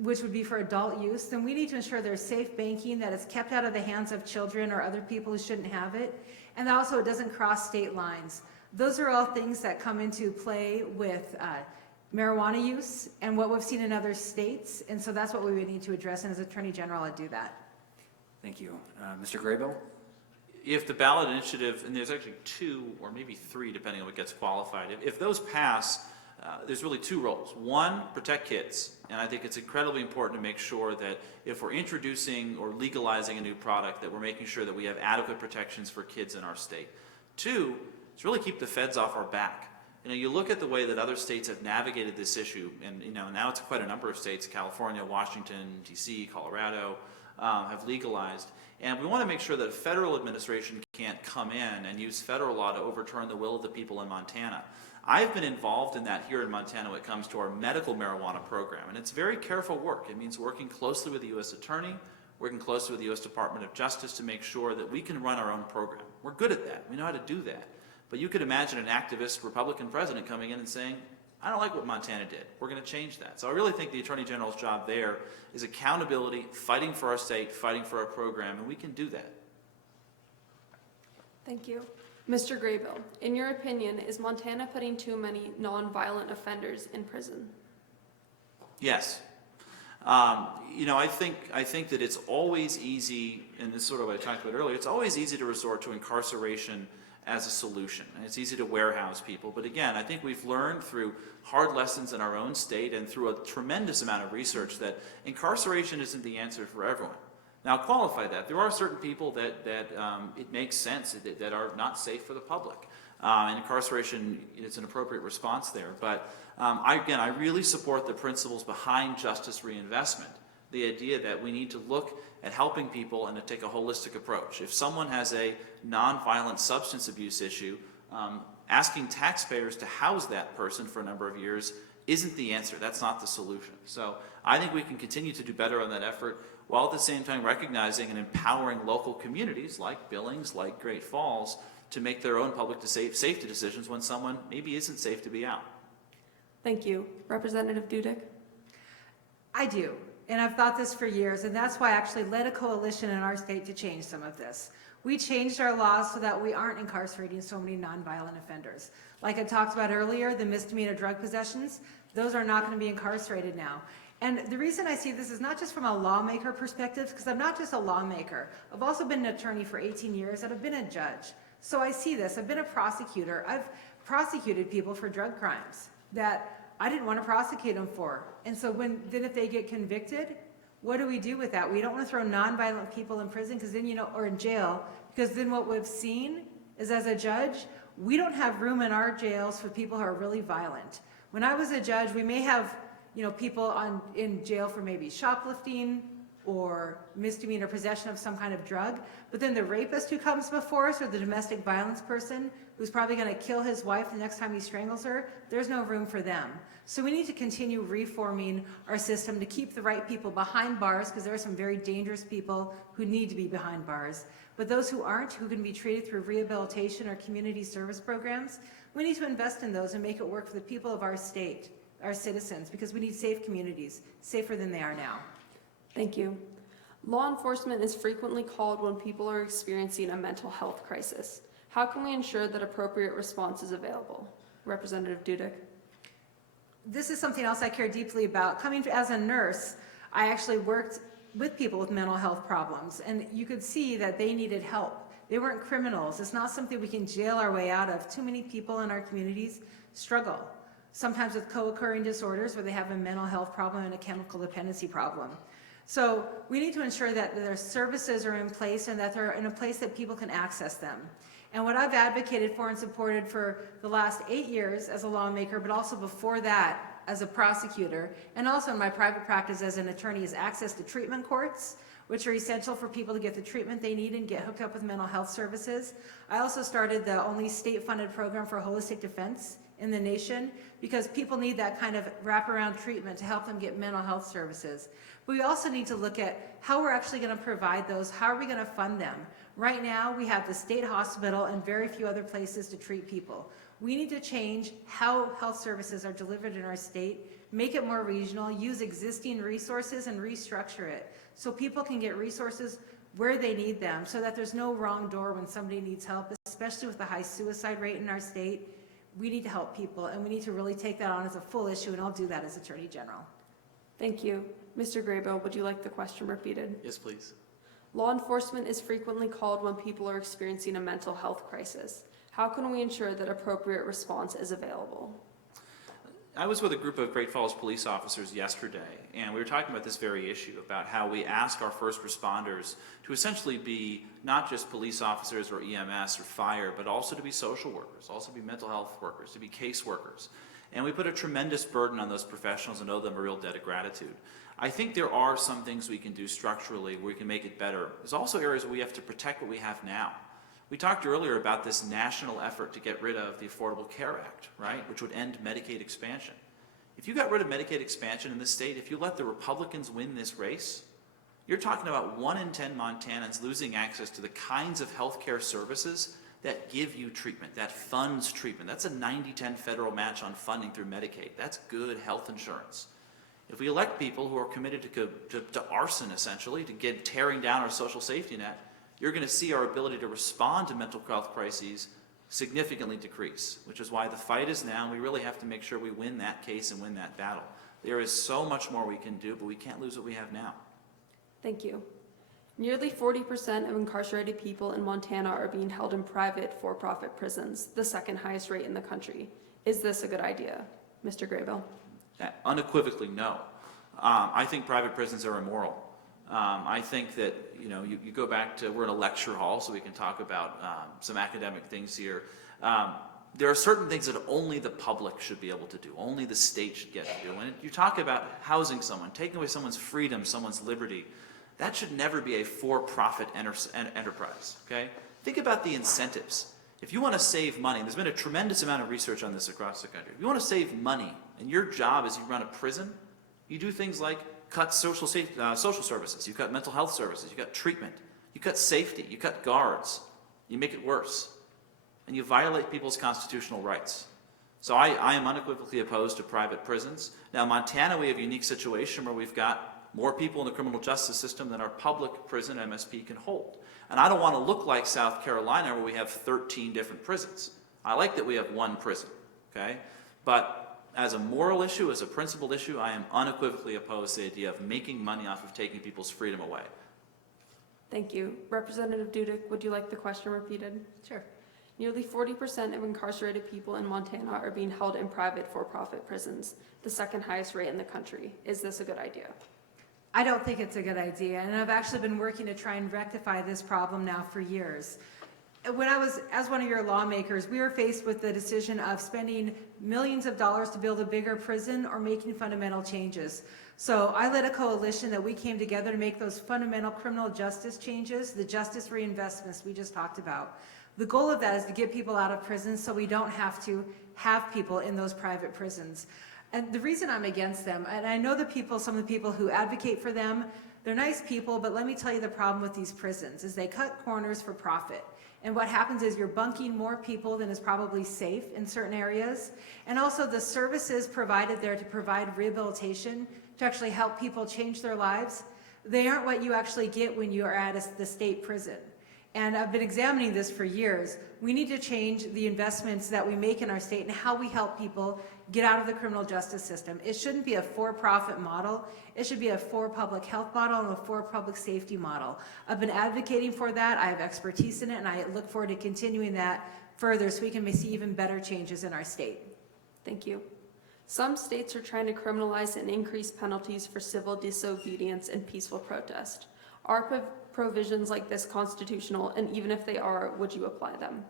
which would be for adult use, then we need to ensure there's safe banking, that it's kept out of the hands of children or other people who shouldn't have it, and that also it doesn't cross state lines. Those are all things that come into play with marijuana use and what we've seen in other states, and so that's what we would need to address, and as Attorney General, I'd do that. Thank you. Mr. Graybill? If the ballot initiative, and there's actually 2 or maybe 3 depending on what gets qualified, if those pass, there's really 2 roles. One, protect kids, and I think it's incredibly important to make sure that if we're introducing or legalizing a new product, that we're making sure that we have adequate protections for kids in our state. 2, is really keep the feds off our back. You know, you look at the way that other states have navigated this issue, and you know, now it's quite a number of states, California, Washington, DC, Colorado, have legalized. And we want to make sure that a federal administration can't come in and use federal law to overturn the will of the people in Montana. I've been involved in that here in Montana when it comes to our medical marijuana program, and it's very careful work. It means working closely with the U.S. Attorney, working closely with the U.S. Department of Justice to make sure that we can run our own program. We're good at that. We know how to do that. But you could imagine an activist Republican president coming in and saying, I don't like what Montana did. We're going to change that. So I really think the Attorney General's job there is accountability, fighting for our state, fighting for our program, and we can do that. Thank you. Mr. Graybill, in your opinion, is Montana putting too many non-violent offenders in prison? Yes. You know, I think that it's always easy, and this is sort of what I talked about earlier, it's always easy to resort to incarceration as a solution. And it's easy to warehouse people. But again, I think we've learned through hard lessons in our own state and through a tremendous amount of research that incarceration isn't the answer for everyone. Now, I'll qualify that. There are certain people that it makes sense that are not safe for the public. And incarceration is an appropriate response there. But I really support the principles behind justice reinvestment. The idea that we need to look at helping people and to take a holistic approach. If someone has a nonviolent substance abuse issue, asking taxpayers to house that person for a number of years isn't the answer. That's not the solution. So I think we can continue to do better on that effort while at the same time recognizing and empowering local communities like Billings, like Great Falls, to make their own public safety decisions when someone maybe isn't safe to be out. Thank you. Representative Dudek? I do, and I've thought this for years, and that's why I actually led a coalition in our state to change some of this. We changed our laws so that we aren't incarcerating so many nonviolent offenders. Like I talked about earlier, the misdemeanor drug possessions, those are not going to be incarcerated now. And the reason I see this is not just from a lawmaker perspective, because I'm not just a lawmaker. I've also been an attorney for 18 years, and I've been a judge. So I see this. I've been a prosecutor. I've prosecuted people for drug crimes that I didn't want to prosecute them for. And so then if they get convicted, what do we do with that? We don't want to throw nonviolent people in prison because then, or in jail, because then what we've seen is, as a judge, we don't have room in our jails for people who are really violent. When I was a judge, we may have, people in jail for maybe shoplifting or misdemeanor possession of some kind of drug, but then the rapist who comes before us, or the domestic violence person who's probably going to kill his wife the next time he strangles her, there's no room for them. So we need to continue reforming our system to keep the right people behind bars, because there are some very dangerous people who need to be behind bars. But those who aren't, who can be treated through rehabilitation or community service programs, we need to invest in those and make it work for the people of our state, our citizens, because we need safe communities, safer than they are now. Thank you. Law enforcement is frequently called when people are experiencing a mental health crisis. How can we ensure that appropriate response is available? Representative Dudek. This is something else I care deeply about. Coming as a nurse, I actually worked with people with mental health problems, and you could see that they needed help. They weren't criminals. It's not something we can jail our way out of. Too many people in our communities struggle, sometimes with co-occurring disorders where they have a mental health problem and a chemical dependency problem. So we need to ensure that their services are in place and that they're in a place that people can access them. And what I've advocated for and supported for the last 8 years as a lawmaker, but also before that as a prosecutor, and also in my private practice as an attorney, is access to treatment courts, which are essential for people to get the treatment they need and get hooked up with mental health services. I also started the only state-funded program for holistic defense in the nation, because people need that kind of wraparound treatment to help them get mental health services. But we also need to look at how we're actually going to provide those. How are we going to fund them? Right now, we have the state hospital and very few other places to treat people. We need to change how health services are delivered in our state, make it more regional, use existing resources and restructure it so people can get resources where they need them, so that there's no wrong door when somebody needs help, especially with the high suicide rate in our state. We need to help people, and we need to really take that on as a full issue, and I'll do that as Attorney General. Thank you. Mr. Graybill, would you like the question repeated? Yes, please. Law enforcement is frequently called when people are experiencing a mental health crisis. How can we ensure that appropriate response is available? I was with a group of Great Falls police officers yesterday, and we were talking about this very issue, about how we ask our first responders to essentially be not just police officers or EMS or fire, but also to be social workers, also to be mental health workers, to be case workers. And we put a tremendous burden on those professionals and owe them a real debt of gratitude. I think there are some things we can do structurally where we can make it better. There's also areas where we have to protect what we have now. We talked earlier about this national effort to get rid of the Affordable Care Act, right, which would end Medicaid expansion. If you got rid of Medicaid expansion in this state, if you let the Republicans win this race, you're talking about 1 in 10 Montanans losing access to the kinds of health care services that give you treatment, that funds treatment. That's a 90-10 federal match on funding through Medicaid. That's good health insurance. If we elect people who are committed to arson, essentially, to tearing down our social safety net, you're going to see our ability to respond to mental health crises significantly decrease, which is why the fight is now. We really have to make sure we win that case and win that battle. There is so much more we can do, but we can't lose what we have now. Thank you. Nearly 40% of incarcerated people in Montana are being held in private for-profit prisons, the second highest rate in the country. Is this a good idea? Mr. Graybill? Unequivocally, no. I think private prisons are immoral. I think that, you go back to, we're in a lecture hall, so we can talk about some academic things here. There are certain things that only the public should be able to do, only the state should get to do. When you talk about housing someone, taking away someone's freedom, someone's liberty, that should never be a for-profit enterprise, okay? Think about the incentives. If you want to save money, there's been a tremendous amount of research on this across the country. If you want to save money, and your job is you run a prison, you do things like cut social services, you cut mental health services, you cut treatment, you cut safety, you cut guards, you make it worse, and you violate people's constitutional rights. So I am unequivocally opposed to private prisons. Now, in Montana, we have a unique situation where we've got more people in the criminal justice system than our public prison MSP can hold. And I don't want to look like South Carolina where we have 13 different prisons. I like that we have one prison, okay? But as a moral issue, as a principled issue, I am unequivocally opposed to the idea of making money off of taking people's freedom away. Thank you. Representative Dudick, would you like the question repeated? Sure. Nearly 40% of incarcerated people in Montana are being held in private for-profit prisons, the second highest rate in the country. Is this a good idea? I don't think it's a good idea, and I've actually been working to try and rectify this problem now for years. When I was, as one of your lawmakers, we were faced with the decision of spending millions of dollars to build a bigger prison or making fundamental changes. So I led a coalition that we came together to make those fundamental criminal justice changes, the justice reinvestments we just talked about. The goal of that is to get people out of prison so we don't have to have people in those private prisons. And the reason I'm against them, and I know the people, some of the people who advocate for them, they're nice people, but let me tell you the problem with these prisons is they cut corners for profit. And what happens is you're bunking more people than is probably safe in certain areas. And also the services provided there to provide rehabilitation, to actually help people change their lives, they aren't what you actually get when you are at the state prison. And I've been examining this for years. We need to change the investments that we make in our state and how we help people get out of the criminal justice system. It shouldn't be a for-profit model. It should be a for-public health model and a for-public safety model. I've been advocating for that. I have expertise in it, and I look forward to continuing that further so we can see even better changes in our state. Thank you. Some states are trying to criminalize and increase penalties for civil disobedience and peaceful protest. Are provisions like this constitutional, and even if they are, would you apply them?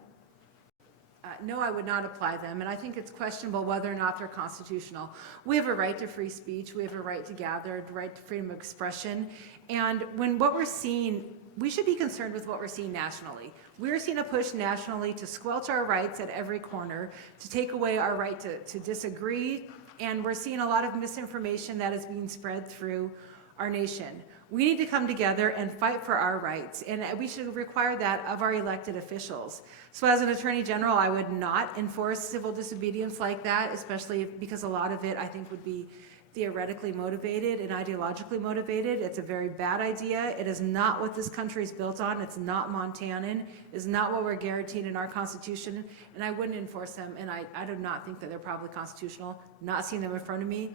No, I would not apply them, and I think it's questionable whether or not they're constitutional. We have a right to free speech, we have a right to gather, a right to freedom of expression, and when what we're seeing, we should be concerned with what we're seeing nationally. We're seeing a push nationally to squelch our rights at every corner, to take away our right to disagree, and we're seeing a lot of misinformation that is being spread through our nation. We need to come together and fight for our rights, and we should require that of our elected officials. So as an Attorney General, I would not enforce civil disobedience like that, especially because a lot of it, I think, would be theoretically motivated and ideologically motivated. It's a very bad idea. It is not what this country is built on. It's not Montanan. It's not what we're guaranteed in our Constitution, and I wouldn't enforce them, and I do not think that they're probably constitutional. Not seeing them in front of me,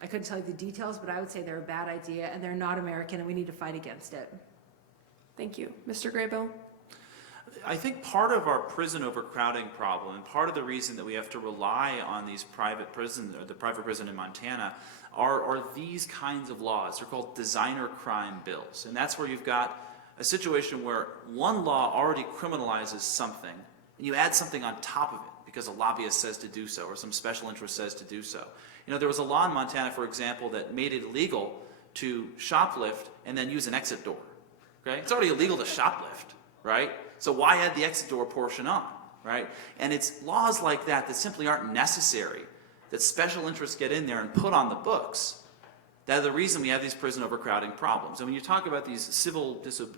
I couldn't tell you the details, but I would say they're a bad idea, and they're not American, and we need to fight against it. Thank you. Mr. Graybill? I think part of our prison overcrowding problem, and part of the reason that we have to rely on these private prisons, or the private prison in Montana, are these kinds of laws. They're called designer crime bills. And that's where you've got a situation where one law already criminalizes something, and you add something on top of it because a lobbyist says to do so, or some special interest says to do so. You know, there was a law in Montana, for example, that made it illegal to shoplift and then use an exit door. Okay? It's already illegal to shoplift, right? So why add the exit door portion on, right? And it's laws like that that simply aren't necessary, that special interests get in there and put on the books, that are the reason we have these prison overcrowding problems. And when you talk about these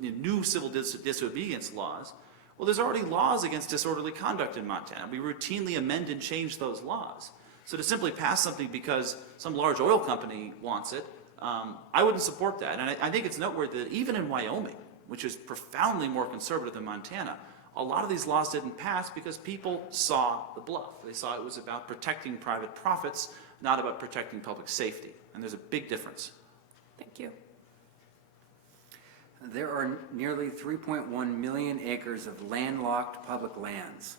new civil disobedience laws, well, there's already laws against disorderly conduct in Montana. We routinely amend and change those laws. So to simply pass something because some large oil company wants it, I wouldn't support that. And I think it's noteworthy that even in Wyoming, which is profoundly more conservative than Montana, a lot of these laws didn't pass because people saw the bluff. They saw it was about protecting private profits, not about protecting public safety. And there's a big difference. Thank you. There are nearly 3.1 million acres of landlocked public lands,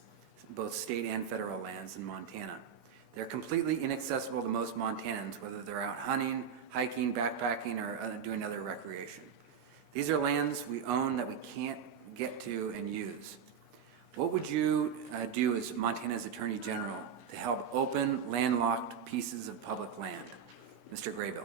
both state and federal lands in Montana. They're completely inaccessible to most Montanans, whether they're out hunting, hiking, backpacking, or doing other recreation. These are lands we own that we can't get to and use. What would you do as Montana's Attorney General to help open landlocked pieces of public land? Mr. Graybill.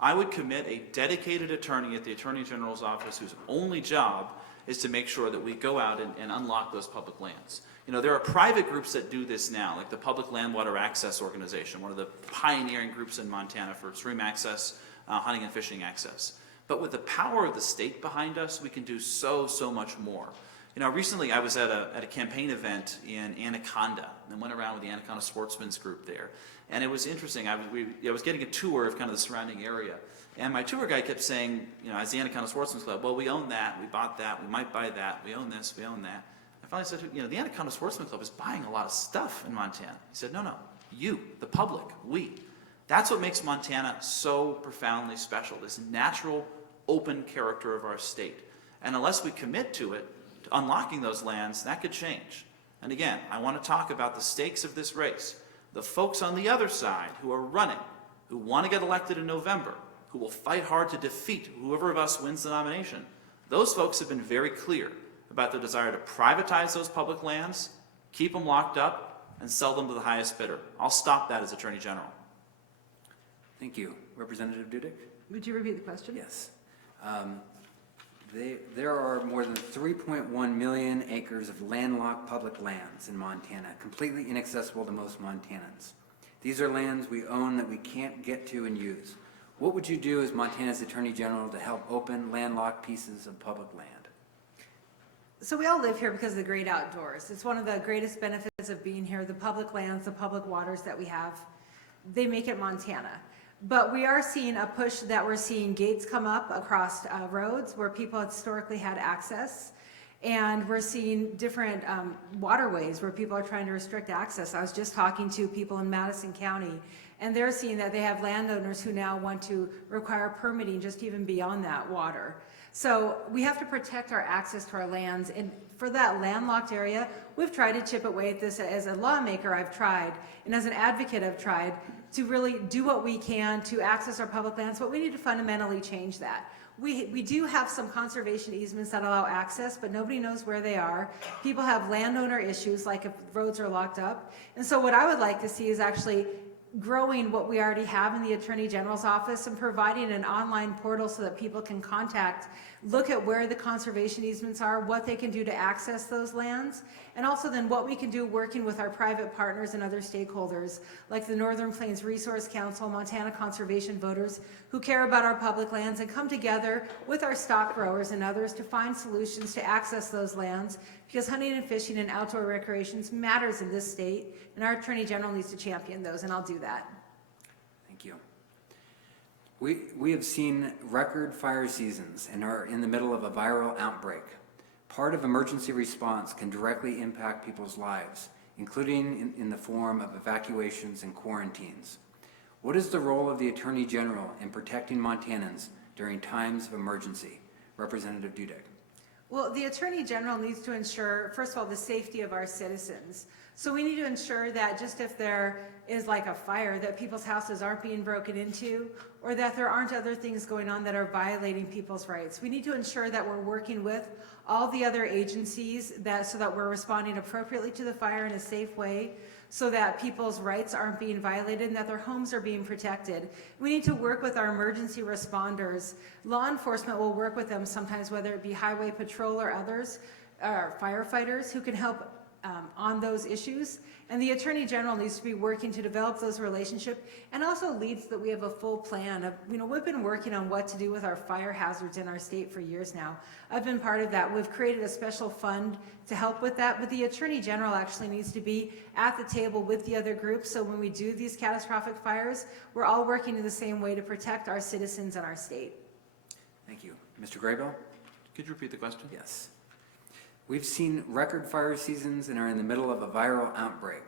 I would commit a dedicated attorney at the Attorney General's office whose only job is to make sure that we go out and unlock those public lands. You know, there are private groups that do this now, like the Public Land Water Access Organization, one of the pioneering groups in Montana for stream access, hunting and fishing access. But with the power of the state behind us, we can do so much more. You know, recently I was at a campaign event in Anaconda and went around with the Anaconda Sportsman's Group there. And it was interesting. I was getting a tour of kind of the surrounding area. And my tour guide kept saying, you know, as the Anaconda Sportsman's Club, well, we own that, we bought that, we might buy that, we own this, we own that. I finally said, you know, the Anaconda Sportsman's Club is buying a lot of stuff in Montana. He said, no, you, the public, we. That's what makes Montana so profoundly special, this natural, open character of our state. And unless we commit to it, to unlocking those lands, that could change. And again, I want to talk about the stakes of this race. The folks on the other side who are running, who want to get elected in November, who will fight hard to defeat whoever of us wins the nomination, those folks have been very clear about their desire to privatize those public lands, keep them locked up, and sell them to the highest bidder. I'll stop that as Attorney General. Thank you. Representative Dudek? Would you repeat the question? Yes. There are more than 3.1 million acres of landlocked public lands in Montana, completely inaccessible to most Montanans. These are lands we own that we can't get to and use. What would you do as Montana's Attorney General to help open landlocked pieces of public land? So we all live here because of the great outdoors. It's one of the greatest benefits of being here. The public lands, the public waters that we have, they make it Montana. But we are seeing a push that we're seeing gates come up across roads where people historically had access. And we're seeing different waterways where people are trying to restrict access. I was just talking to people in Madison County, and they're seeing that they have landowners who now want to require permitting just even beyond that water. So we have to protect our access to our lands. And for that landlocked area, we've tried to chip away at this. As a lawmaker, I've tried, and as an advocate, I've tried to really do what we can to access our public lands, but we need to fundamentally change that. We do have some conservation easements that allow access, but nobody knows where they are. People have landowner issues, like if roads are locked up. And so what I would like to see is actually growing what we already have in the Attorney General's office and providing an online portal so that people can look at where the conservation easements are, what they can do to access those lands, and also then what we can do working with our private partners and other stakeholders, like the Northern Plains Resource Council, Montana Conservation Voters, who care about our public lands and come together with our stock growers and others to find solutions to access those lands, because hunting and fishing and outdoor recreations matters in this state, and our Attorney General needs to champion those, and I'll do that. Thank you. We have seen record fire seasons and are in the middle of a viral outbreak. Part of emergency response can directly impact people's lives, including in the form of evacuations and quarantines. What is the role of the Attorney General in protecting Montanans during times of emergency? Representative Dudek. Well, the Attorney General needs to ensure, first of all, the safety of our citizens. So we need to ensure that just if there is like a fire, that people's houses aren't being broken into, or that there aren't other things going on that are violating people's rights. We need to ensure that we're working with all the other agencies so that we're responding appropriately to the fire in a safe way, so that people's rights aren't being violated and that their homes are being protected. We need to work with our emergency responders. Law enforcement will work with them sometimes, whether it be highway patrol or others, or firefighters who can help on those issues. And the Attorney General needs to be working to develop those relationships, and also leads that we have a full plan of, we've been working on what to do with our fire hazards in our state for years now. I've been part of that. We've created a special fund to help with that, but the Attorney General actually needs to be at the table with the other groups, so when we do these catastrophic fires, we're all working in the same way to protect our citizens and our state. Thank you. Mr. Graybill? Could you repeat the question? Yes. We've seen record fire seasons and are in the middle of a viral outbreak.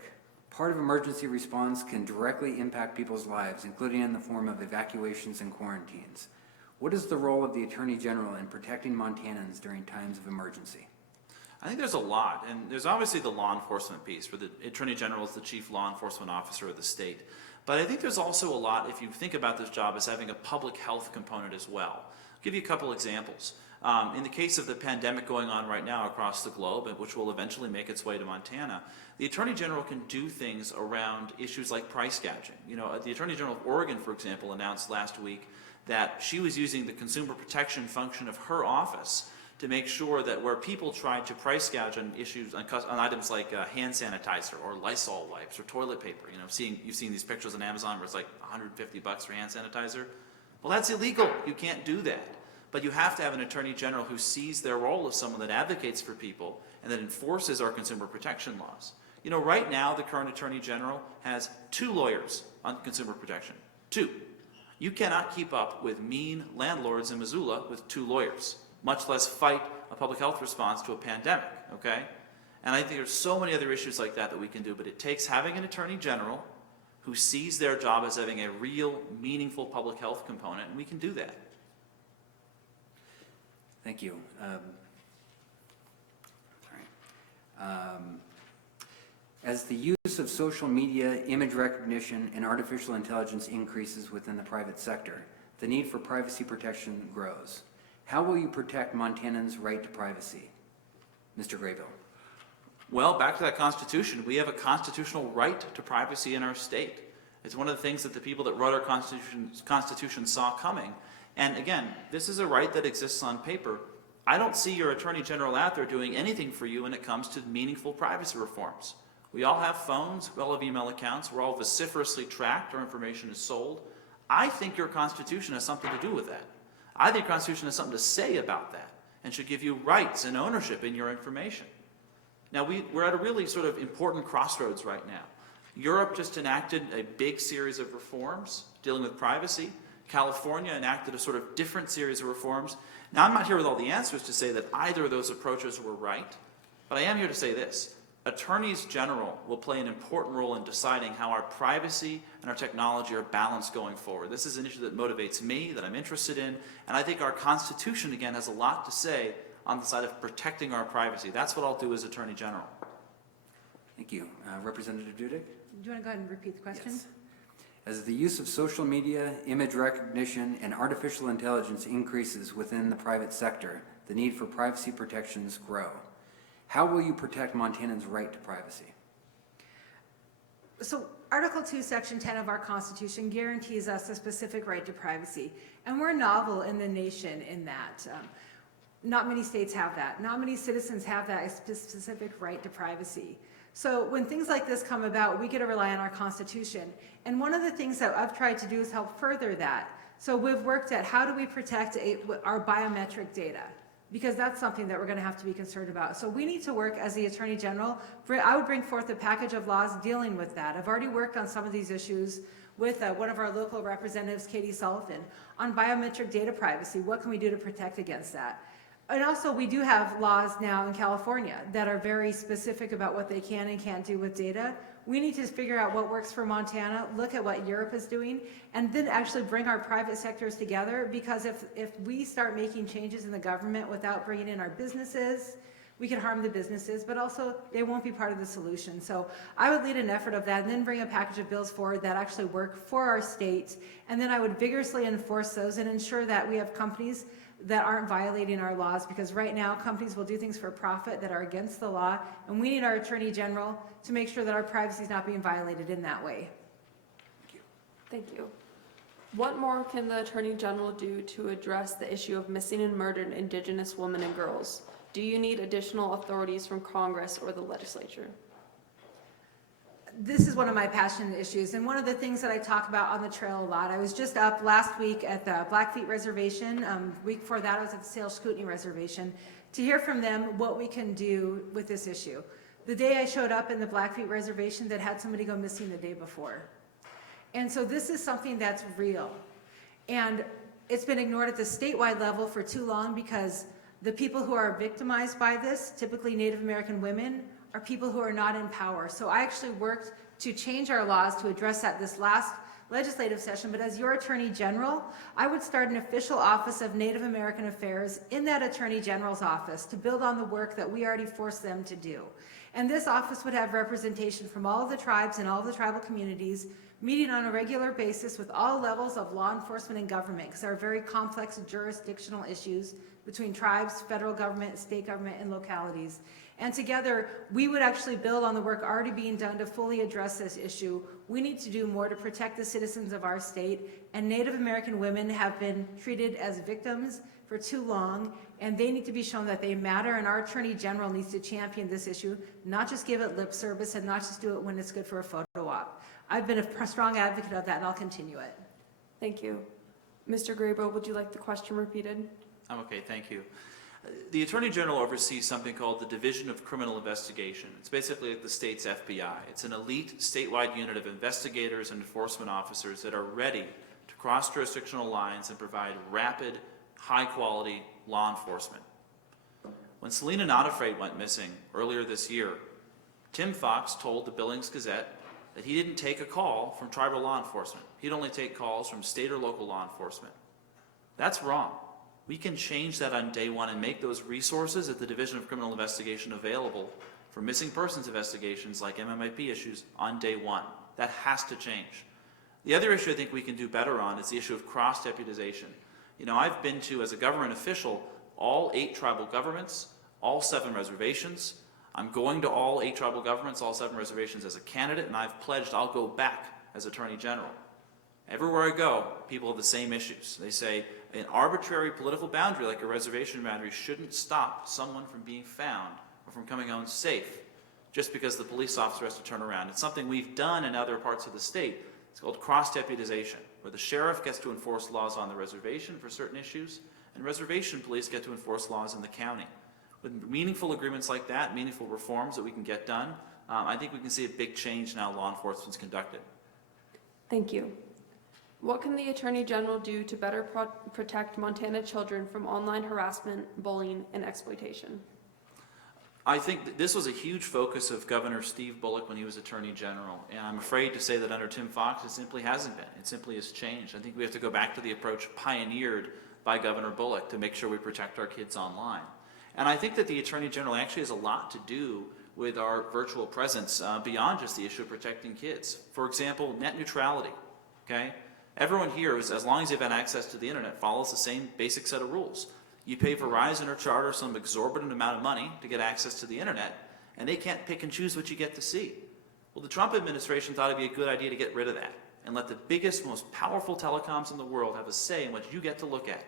Part of emergency response can directly impact people's lives, including in the form of evacuations and quarantines. What is the role of the Attorney General in protecting Montanans during times of emergency? I think there's a lot, and there's obviously the law enforcement piece, where the Attorney General is the chief law enforcement officer of the state. But I think there's also a lot, if you think about this job, as having a public health component as well. I'll give you a couple examples. In the case of the pandemic going on right now across the globe, which will eventually make its way to Montana, the Attorney General can do things around issues like price gouging. The Attorney General of Oregon, for example, announced last week that she was using the consumer protection function of her office to make sure that where people tried to price gouge on issues on items like hand sanitizer or Lysol wipes or toilet paper, you've seen these pictures on Amazon where it's like $150 for hand sanitizer. Well, that's illegal. You can't do that. But you have to have an Attorney General who sees their role as someone that advocates for people and that enforces our consumer protection laws. Right now, the current Attorney General has 2 lawyers on consumer protection. 2. You cannot keep up with mean landlords in Missoula with 2 lawyers, much less fight a public health response to a pandemic, okay? And I think there's so many other issues like that we can do, but it takes having an Attorney General who sees their job as having a real, meaningful public health component, and we can do that. Thank you. As the use of social media, image recognition, and artificial intelligence increases within the private sector, the need for privacy protection grows. How will you protect Montanans' right to privacy? Mr. Graybill. Well, back to that Constitution. We have a constitutional right to privacy in our state. It's one of the things that the people that wrote our Constitution saw coming. And again, this is a right that exists on paper. I don't see your Attorney General out there doing anything for you when it comes to meaningful privacy reforms. We all have phones, we all have email accounts, we're all vociferously tracked, our information is sold. I think your Constitution has something to do with that. I think your Constitution has something to say about that and should give you rights and ownership in your information. Now, we're at a really sort of important crossroads right now. Europe just enacted a big series of reforms dealing with privacy. California enacted a sort of different series of reforms. Now, I'm not here with all the answers to say that either of those approaches were right, but I am here to say this. Attorneys General will play an important role in deciding how our privacy and our technology are balanced going forward. This is an issue that motivates me, that I'm interested in, and I think our Constitution, again, has a lot to say on the side of protecting our privacy. That's what I'll do as Attorney General. Thank you. Representative Dudek? Do you want to go ahead and repeat the question? Yes. As the use of social media, image recognition, and artificial intelligence increases within the private sector, the need for privacy protections grow. How will you protect Montanans' right to privacy? So Article 2, Section 10 of our Constitution guarantees us a specific right to privacy, and we're novel in the nation in that. Not many states have that. Not many citizens have that specific right to privacy. So when things like this come about, we get to rely on our Constitution. And one of the things that I've tried to do is help further that. So we've worked at how do we protect our biometric data? Because that's something that we're going to have to be concerned about. So we need to work as the Attorney General. I would bring forth a package of laws dealing with that. I've already worked on some of these issues with one of our local representatives, Katie Sullivan, on biometric data privacy. What can we do to protect against that? And also, we do have laws now in California that are very specific about what they can and can't do with data. We need to figure out what works for Montana, look at what Europe is doing, and then actually bring our private sectors together, because if we start making changes in the government without bringing in our businesses, we can harm the businesses, but also they won't be part of the solution. So I would lead an effort of that and then bring a package of bills forward that actually work for our state, and then I would vigorously enforce those and ensure that we have companies that aren't violating our laws, because right now companies will do things for profit that are against the law, and we need our Attorney General to make sure that our privacy is not being violated in that way. Thank you. What more can the Attorney General do to address the issue of missing and murdered Indigenous women and girls? Do you need additional authorities from Congress or the legislature? This is one of my passionate issues, and one of the things that I talk about on the trail a lot. I was just up last week at the Blackfeet Reservation. Week before that, I was at the Salish Kootenai Reservation to hear from them what we can do with this issue. The day I showed up in the Blackfeet Reservation, that had somebody go missing the day before. And so this is something that's real. And it's been ignored at the statewide level for too long, because the people who are victimized by this, typically Native American women, are people who are not in power. So I actually worked to change our laws to address that this last legislative session, but as your Attorney General, I would start an official office of Native American Affairs in that Attorney General's office to build on the work that we already forced them to do. And this office would have representation from all of the tribes and all of the tribal communities, meeting on a regular basis with all levels of law enforcement and government, because there are very complex jurisdictional issues between tribes, federal government, state government, and localities. And together, we would actually build on the work already being done to fully address this issue. We need to do more to protect the citizens of our state, and Native American women have been treated as victims for too long, and they need to be shown that they matter, and our Attorney General needs to champion this issue, not just give it lip service and not just do it when it's good for a photo op. I've been a strong advocate of that, and I'll continue it. Thank you. Mr. Grabo, would you like the question repeated? I'm okay, thank you. The Attorney General oversees something called the Division of Criminal Investigation. It's basically like the state's FBI. It's an elite statewide unit of investigators and enforcement officers that are ready to cross jurisdictional lines and provide rapid, high-quality law enforcement. When Selena Notafrate went missing earlier this year, Tim Fox told the Billings Gazette that he didn't take a call from tribal law enforcement. He'd only take calls from state or local law enforcement. That's wrong. We can change that on day one and make those resources at the Division of Criminal Investigation available for missing persons investigations like MMIP issues on day one. That has to change. The other issue I think we can do better on is the issue of cross-deputization. You know, I've been to, as a government official, all 8 tribal governments, all 7 reservations. I'm going to all 8 tribal governments, all 7 reservations as a candidate, and I've pledged I'll go back as Attorney General. Everywhere I go, people have the same issues. They say an arbitrary political boundary like a reservation boundary shouldn't stop someone from being found or from coming home safe just because the police officer has to turn around. It's something we've done in other parts of the state. It's called cross-deputization, where the sheriff gets to enforce laws on the reservation for certain issues, and reservation police get to enforce laws in the county. With meaningful agreements like that, meaningful reforms that we can get done, I think we can see a big change in how law enforcement is conducted. Thank you. What can the Attorney General do to better protect Montana children from online harassment, bullying, and exploitation? I think that this was a huge focus of Governor Steve Bullock when he was Attorney General, and I'm afraid to say that under Tim Fox it simply hasn't been. It simply has changed. I think we have to go back to the approach pioneered by Governor Bullock to make sure we protect our kids online. And I think that the Attorney General actually has a lot to do with our virtual presence beyond just the issue of protecting kids. For example, net neutrality. okay? Everyone here, is, as long as you've had access to the internet, follows the same basic set of rules. You pay Verizon or Charter some exorbitant amount of money to get access to the internet, and they can't pick and choose what you get to see. Well, the Trump administration thought it'd be a good idea to get rid of that and let the biggest, most powerful telecoms in the world have a say in what you get to look at.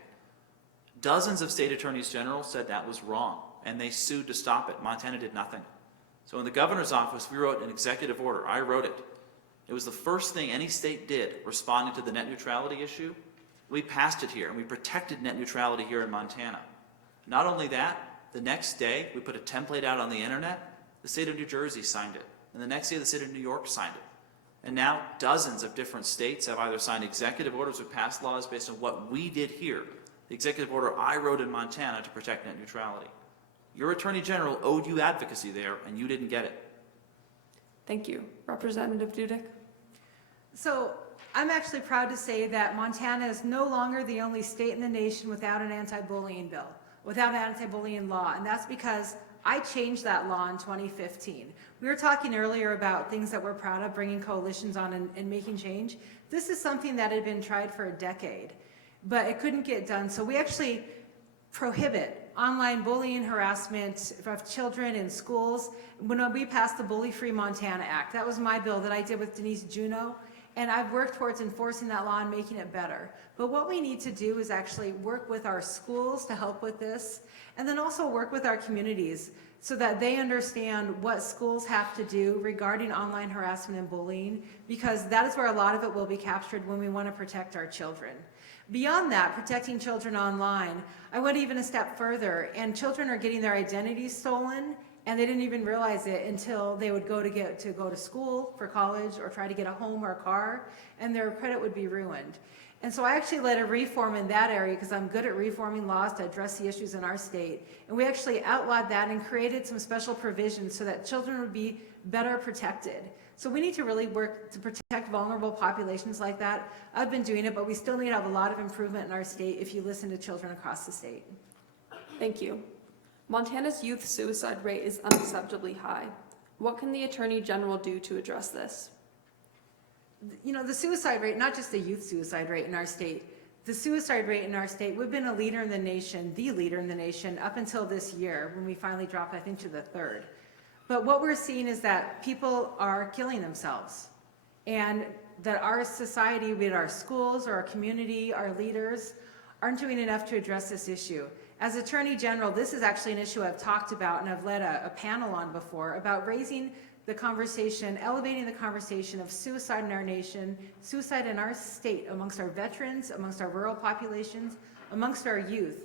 Dozens of state attorneys general said that was wrong, and they sued to stop it. Montana did nothing. So in the governor's office, we wrote an executive order. I wrote it. It was the first thing any state did responding to the net neutrality issue. We passed it here, and we protected net neutrality here in Montana. Not only that, the next day, we put a template out on the internet. The state of New Jersey signed it. And the next day, the state of New York signed it. And now dozens of different states have either signed executive orders or passed laws based on what we did here, the executive order I wrote in Montana to protect net neutrality. Your Attorney General owed you advocacy there, and you didn't get it. Thank you. Representative Dudek? So I'm actually proud to say that Montana is no longer the only state in the nation without an anti-bullying bill, without an anti-bullying law, and that's because I changed that law in 2015. We were talking earlier about things that we're proud of, bringing coalitions on and making change. This is something that had been tried for a decade, but it couldn't get done. So we actually prohibit online bullying, harassment of children in schools. When we passed the Bully Free Montana Act, that was my bill that I did with Denise Juneau, and I've worked towards enforcing that law and making it better. But what we need to do is actually work with our schools to help with this, and then also work with our communities so that they understand what schools have to do regarding online harassment and bullying, because that is where a lot of it will be captured when we want to protect our children. Beyond that, protecting children online, I went even a step further, and children are getting their identities stolen, and they didn't even realize it until they would go to school for college or try to get a home or a car, and their credit would be ruined. And so I actually led a reform in that area because I'm good at reforming laws to address the issues in our state. And we actually outlawed that and created some special provisions so that children would be better protected. So we need to really work to protect vulnerable populations like that. I've been doing it, but we still need to have a lot of improvement in our state if you listen to children across the state. Thank you. Montana's youth suicide rate is unacceptably high. What can the Attorney General do to address this? You know, the suicide rate, not just the youth suicide rate in our state, the suicide rate in our state, we've been a leader in the nation, the leader in the nation, up until this year when we finally dropped, I think, to the third. But what we're seeing is that people are killing themselves, and that our society, be it our schools or our community, our leaders, aren't doing enough to address this issue. As Attorney General, this is actually an issue I've talked about and I've led a panel on before about raising the conversation, elevating the conversation of suicide in our nation, suicide in our state, amongst our veterans, amongst our rural populations, amongst our youth,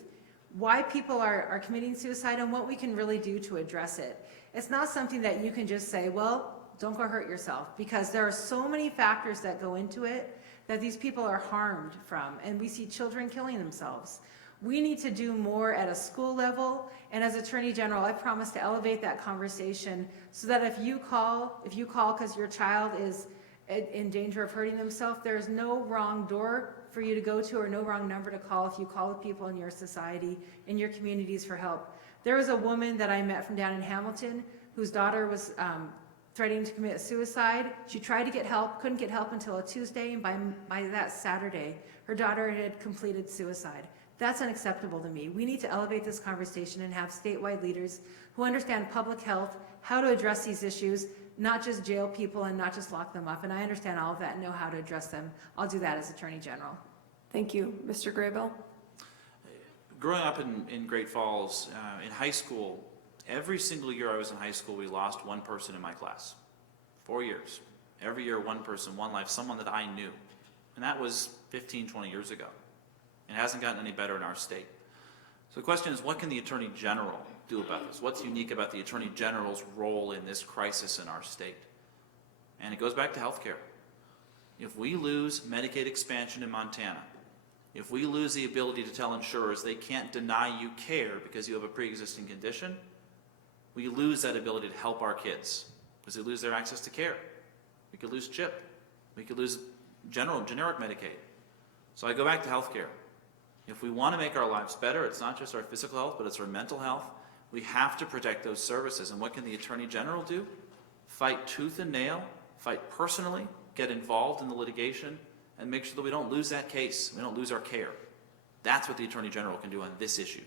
why people are committing suicide and what we can really do to address it. It's not something that you can just say, well, don't go hurt yourself, because there are so many factors that go into it that these people are harmed from, and we see children killing themselves. We need to do more at a school level, and as Attorney General, I promise to elevate that conversation so that if you call because your child is in danger of hurting themselves, there's no wrong door for you to go to or no wrong number to call if you call the people in your society, in your communities for help. There was a woman that I met from down in Hamilton whose daughter was threatening to commit suicide. She tried to get help, couldn't get help until a Tuesday, and by that Saturday, her daughter had completed suicide. That's unacceptable to me. We need to elevate this conversation and have statewide leaders who understand public health, how to address these issues, not just jail people and not just lock them up. And I understand all of that and know how to address them. I'll do that as Attorney General. Thank you. Mr. Graybill? Growing up in Great Falls, in high school, every single year I was in high school, we lost one person in my class. 4 years. Every year, one person, one life, someone that I knew. And that was 15, 20 years ago. It hasn't gotten any better in our state. So the question is, what can the Attorney General do about this? What's unique about the Attorney General's role in this crisis in our state? And it goes back to health care. If we lose Medicaid expansion in Montana, if we lose the ability to tell insurers they can't deny you care because you have a pre-existing condition, we lose that ability to help our kids because they lose their access to care. We could lose CHIP. We could lose generic Medicaid. So I go back to health care. If we want to make our lives better, it's not just our physical health, but it's our mental health. We have to protect those services. And what can the Attorney General do? Fight tooth and nail, fight personally, get involved in the litigation, and make sure that we don't lose that case, we don't lose our care. That's what the Attorney General can do on this issue.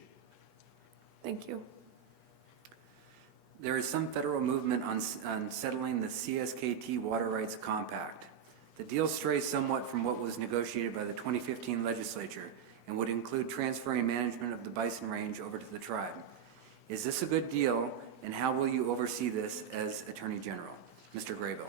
Thank you. There is some federal movement on settling the CSKT Water Rights Compact. The deal strays somewhat from what was negotiated by the 2015 legislature and would include transferring management of the Bison Range over to the tribe. Is this a good deal, and how will you oversee this as Attorney General? Mr. Graybill.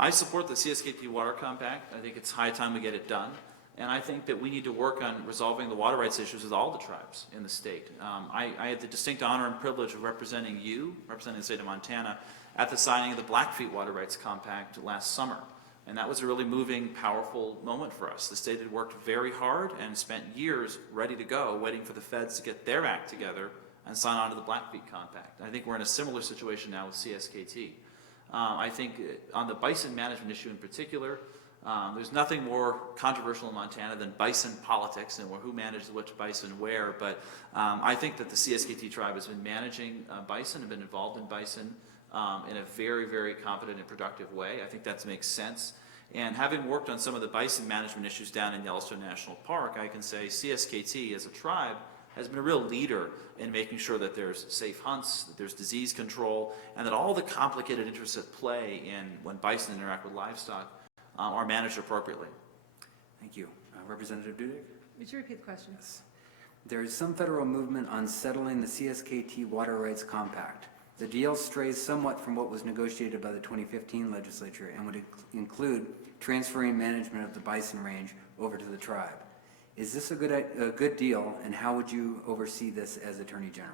I support the CSKT Water Compact. I think it's high time we get it done. And I think that we need to work on resolving the water rights issues with all the tribes in the state. I had the distinct honor and privilege of representing the state of Montana, at the signing of the Blackfeet Water Rights Compact last summer. And that was a really moving, powerful moment for us. The state had worked very hard and spent years ready to go, waiting for the feds to get their act together and sign on to the Blackfeet Compact. I think we're in a similar situation now with CSKT. I think on the bison management issue in particular, there's nothing more controversial in Montana than bison politics and who manages which bison where, but I think that the CSKT tribe has been managing bison and been involved in bison in a very, very competent and productive way. I think that makes sense. And having worked on some of the bison management issues down in Yellowstone National Park, I can say CSKT as a tribe has been a real leader in making sure that there's safe hunts, that there's disease control, and that all the complicated interests at play in when bison interact with livestock are managed appropriately. Thank you. Representative Dudek? Would you repeat the question? Yes. There is some federal movement on settling the CSKT Water Rights Compact. The deal strays somewhat from what was negotiated by the 2015 legislature and would include transferring management of the Bison Range over to the tribe. Is this a good deal, and how would you oversee this as Attorney General?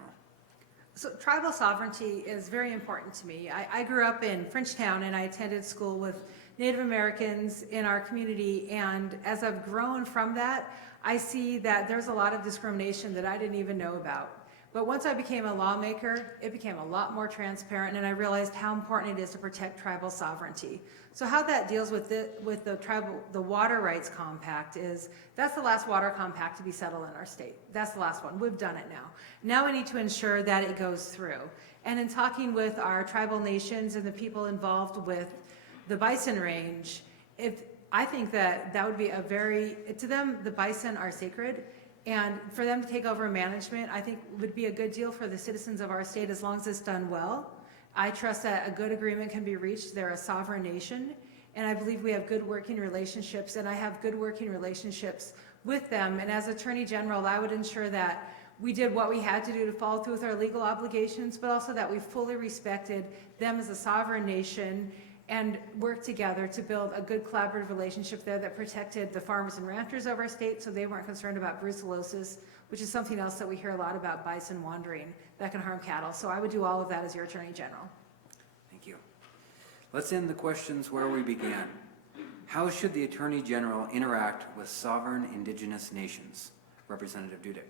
So tribal sovereignty is very important to me. I grew up in Frenchtown, and I attended school with Native Americans in our community, and as I've grown from that, I see that there's a lot of discrimination that I didn't even know about. But once I became a lawmaker, it became a lot more transparent, and I realized how important it is to protect tribal sovereignty. So how that deals with the water rights compact is, that's the last water compact to be settled in our state. That's the last one. We've done it now. Now we need to ensure that it goes through. And in talking with our tribal nations and the people involved with the bison range, I think that would be to them, the bison are sacred. And for them to take over management, I think would be a good deal for the citizens of our state as long as it's done well. I trust that a good agreement can be reached. They're a sovereign nation, and I believe we have good working relationships, and I have good working relationships with them. And as Attorney General, I would ensure that we did what we had to do to follow through with our legal obligations, but also that we fully respected them as a sovereign nation and work together to build a good collaborative relationship there that protected the farmers and ranchers of our state so they weren't concerned about brucellosis, which is something else that we hear a lot about, bison wandering that can harm cattle. So I would do all of that as your Attorney General. Thank you. Let's end the questions where we began. How should the Attorney General interact with sovereign indigenous nations? Representative Dudek.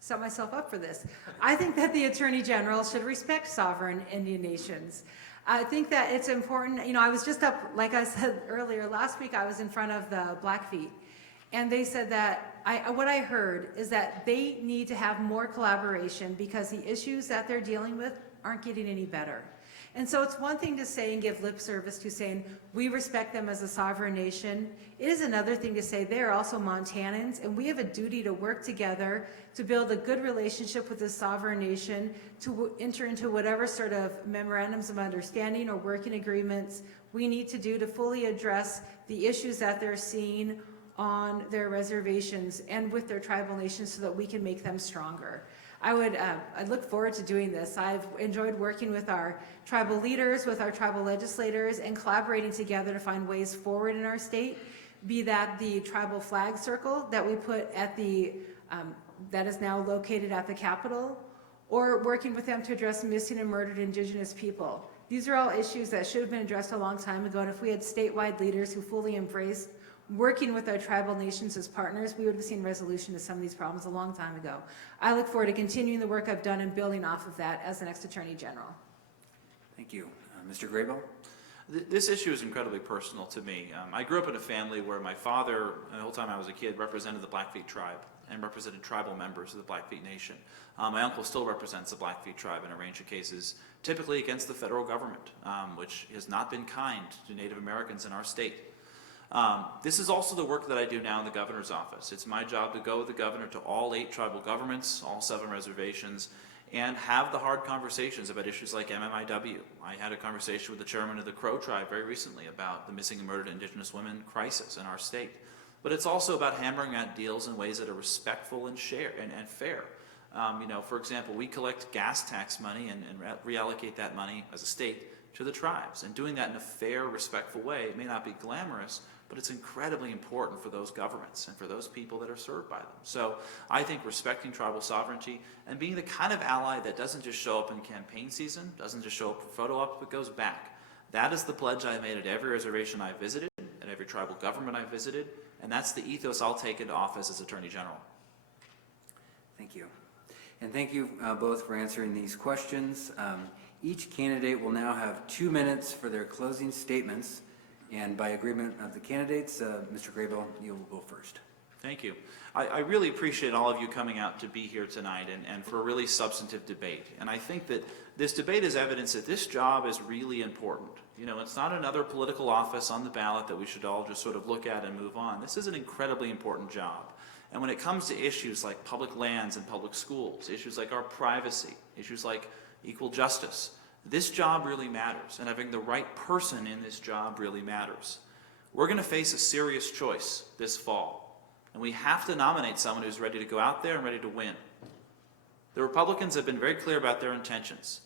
Set myself up for this. I think that the Attorney General should respect sovereign Indian nations. I think that it's important, I was just up, like I said earlier, last week I was in front of the Blackfeet, and they said that, what I heard is that they need to have more collaboration because the issues that they're dealing with aren't getting any better. And so it's one thing to say and give lip service to saying, we respect them as a sovereign nation. It is another thing to say they're also Montanans, and we have a duty to work together to build a good relationship with this sovereign nation, to enter into whatever sort of memorandums of understanding or working agreements we need to do to fully address the issues that they're seeing on their reservations and with their tribal nations so that we can make them stronger. I look forward to doing this. I've enjoyed working with our tribal leaders, with our tribal legislators, and collaborating together to find ways forward in our state, be that the tribal flag circle that we put at that is now located at the Capitol, or working with them to address missing and murdered Indigenous people. These are all issues that should have been addressed a long time ago, and if we had statewide leaders who fully embraced working with our tribal nations as partners, we would have seen resolution to some of these problems a long time ago. I look forward to continuing the work I've done and building off of that as the next Attorney General. Thank you. Mr. Graybill? This issue is incredibly personal to me. I grew up in a family where my father, the whole time I was a kid, represented the Blackfeet tribe and represented tribal members of the Blackfeet Nation. My uncle still represents the Blackfeet tribe in a range of cases, typically against the federal government, which has not been kind to Native Americans in our state. This is also the work that I do now in the governor's office. It's my job to go with the governor to all 8 tribal governments, all 7 reservations, and have the hard conversations about issues like MMIW. I had a conversation with the chairman of the Crow tribe very recently about the missing and murdered Indigenous women crisis in our state. But it's also about hammering out deals in ways that are respectful and fair. For example, we collect gas tax money and reallocate that money as a state to the tribes. And doing that in a fair, respectful way, it may not be glamorous, but it's incredibly important for those governments and for those people that are served by them. So I think respecting tribal sovereignty and being the kind of ally that doesn't just show up in campaign season, doesn't just show up for photo ops, but goes back. That is the pledge I made at every reservation I visited, at every tribal government I visited, and that's the ethos I'll take into office as Attorney General. Thank you. And thank you both for answering these questions. Each candidate will now have 2 minutes for their closing statements. And by agreement of the candidates, Mr. Graybill, you will go first. Thank you. I really appreciate all of you coming out to be here tonight and for a really substantive debate. And I think that this debate is evidence that this job is really important. You know, it's not another political office on the ballot that we should all just sort of look at and move on. This is an incredibly important job. And when it comes to issues like public lands and public schools, issues like our privacy, issues like equal justice, this job really matters, and having the right person in this job really matters. We're going to face a serious choice this fall, and we have to nominate someone who's ready to go out there and ready to win. The Republicans have been very clear about their intentions.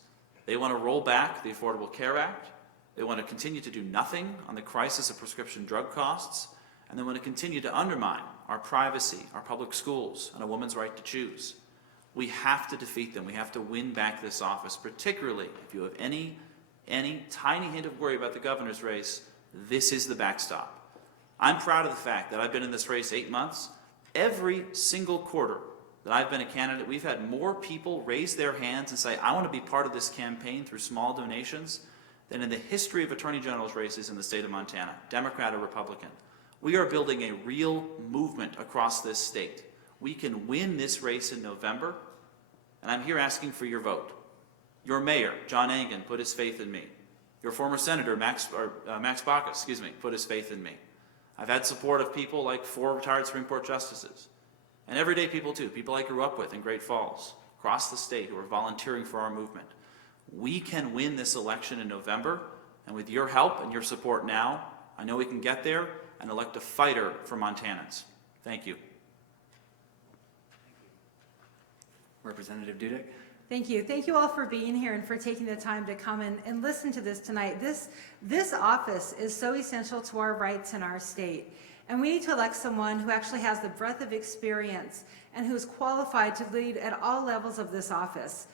They want to roll back the Affordable Care Act, they want to continue to do nothing on the crisis of prescription drug costs, and they want to continue to undermine our privacy, our public schools, and a woman's right to choose. We have to defeat them. We have to win back this office, particularly if you have any tiny hint of worry about the governor's race. This is the backstop. I'm proud of the fact that I've been in this race 8 months. Every single quarter that I've been a candidate, we've had more people raise their hands and say, I want to be part of this campaign through small donations than in the history of Attorney General's races in the state of Montana, Democrat or Republican. We are building a real movement across this state. We can win this race in November, and I'm here asking for your vote. Your mayor, John Engen, put his faith in me. Your former senator, Max Baucus, put his faith in me. I've had support of people like 4 retired Supreme Court justices, and everyday people too, people I grew up with in Great Falls, across the state who are volunteering for our movement. We can win this election in November, and with your help and your support now, I know we can get there and elect a fighter for Montanans. Thank you. Representative Dudek. Thank you. Thank you all for being here and for taking the time to come and listen to this tonight. This office is so essential to our rights in our state. And we need to elect someone who actually has the breadth of experience and who's qualified to lead at all levels of this office.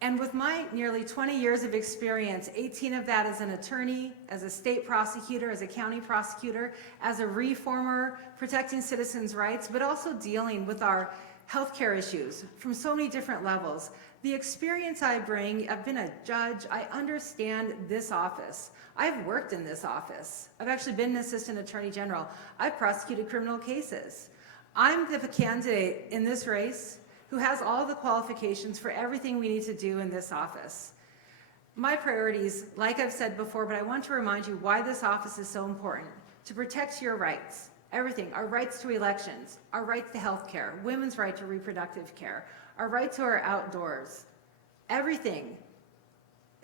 And with my nearly 20 years of experience, 18 of that as an attorney, as a state prosecutor, as a county prosecutor, as a reformer, protecting citizens' rights, but also dealing with our healthcare issues from so many different levels. The experience I bring, I've been a judge, I understand this office. I've worked in this office. I've actually been an assistant attorney general. I've prosecuted criminal cases. I'm the candidate in this race who has all the qualifications for everything we need to do in this office. My priorities, like I've said before, but I want to remind you why this office is so important. To protect your rights. Everything, our rights to elections, our rights to health care, women's right to reproductive care, our right to our outdoors. Everything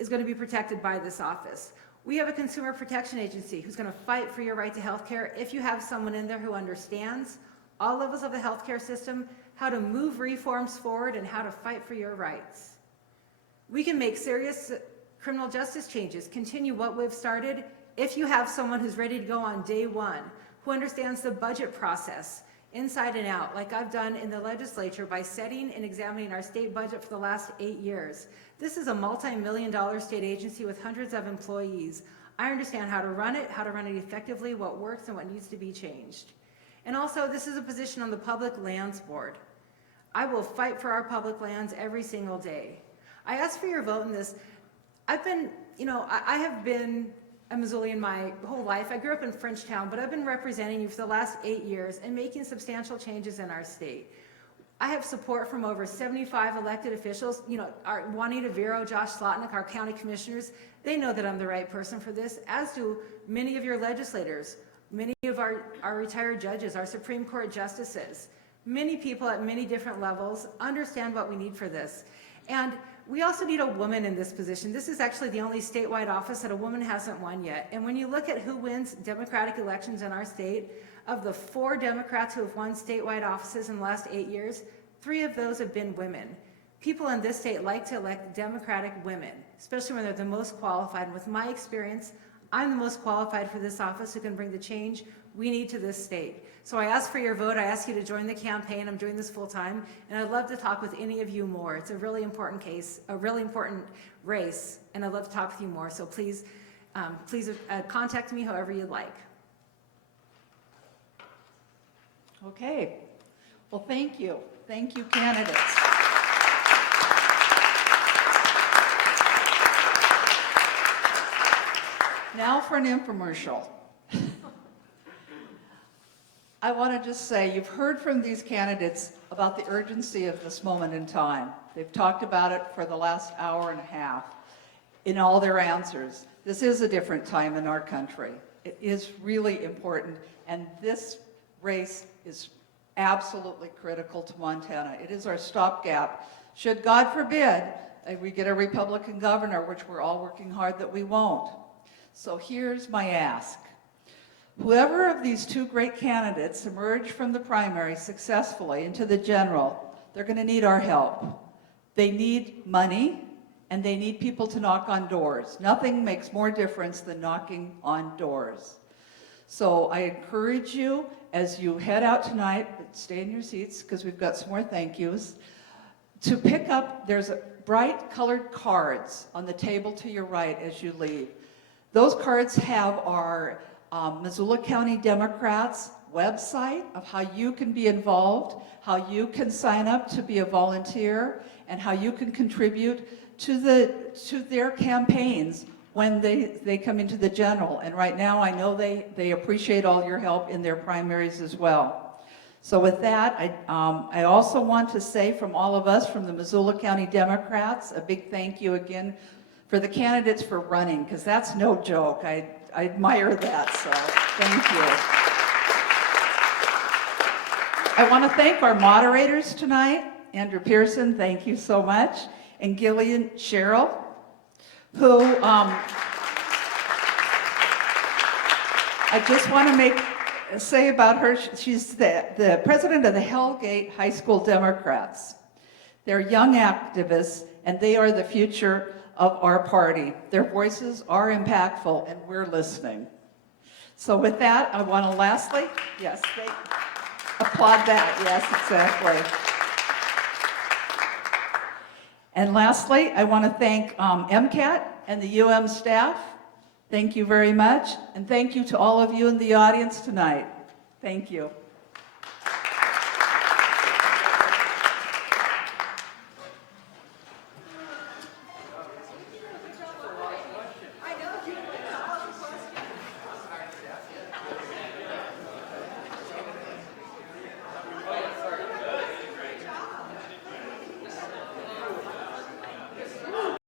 is going to be protected by this office. We have a consumer protection agency who's going to fight for your right to health care if you have someone in there who understands all levels of the healthcare system, how to move reforms forward, and how to fight for your rights. We can make serious criminal justice changes, continue what we've started, if you have someone who's ready to go on day one, who understands the budget process inside and out, like I've done in the legislature by setting and examining our state budget for the last 8 years. This is a multi-million-dollar state agency with hundreds of employees. I understand how to run it effectively, what works and what needs to be changed. And also, this is a position on the Public Lands Board. I will fight for our public lands every single day. I ask for your vote in this. I have been a Missoulian my whole life. I grew up in Frenchtown, but I've been representing you for the last 8 years and making substantial changes in our state. I have support from over 75 elected officials, our Juanita Vero, Josh Slotnick, our county commissioners. They know that I'm the right person for this, as do many of your legislators, many of our retired judges, our Supreme Court justices, many people at many different levels understand what we need for this. And we also need a woman in this position. This is actually the only statewide office that a woman hasn't won yet. And when you look at who wins Democratic elections in our state, of the 4 Democrats who have won statewide offices in the last 8 years, 3 of those have been women. People in this state like to elect Democratic women, especially when they're the most qualified. And with my experience, I'm the most qualified for this office who can bring the change we need to this state. So I ask for your vote. I ask you to join the campaign. I'm doing this full time, and I'd love to talk with any of you more. It's a really important case, a really important race, and I'd love to talk with you more. So please, contact me however you'd like. Okay. Well, thank you. Thank you, candidates. Now for an infomercial. I want to just say, you've heard from these candidates about the urgency of this moment in time. They've talked about it for the last hour and a half in all their answers. This is a different time in our country. It is really important, and this race is absolutely critical to Montana. It is our stopgap. Should, God forbid, we get a Republican governor, which we're all working hard that we won't. So here's my ask. Whoever of these 2 great candidates emerge from the primary successfully into the general, they're going to need our help. They need money, and they need people to knock on doors. Nothing makes more difference than knocking on doors. So I encourage you, as you head out tonight, stay in your seats because we've got some more thank yous, to pick up, there's bright colored cards on the table to your right as you leave. Those cards have our Missoula County Democrats website of how you can be involved, how you can sign up to be a volunteer, and how you can contribute to their campaigns when they come into the general. And right now I know they appreciate all your help in their primaries as well. So with that, I also want to say from all of us from the Missoula County Democrats, a big thank you again for the candidates for running, because that's no joke. I admire that, so thank you. I want to thank our moderators tonight. Andrew Pearson, thank you so much. And Gillian Sherrill, who I just want to say about her, she's the president of the Hellgate High School Democrats. They're young activists, and they are the future of our party. Their voices are impactful, and we're listening. So with that, I want to lastly, yes, applaud that, yes, exactly. And lastly, I want to thank MCAT and the UM staff. Thank you very much, and thank you to all of you in the audience tonight. Thank you.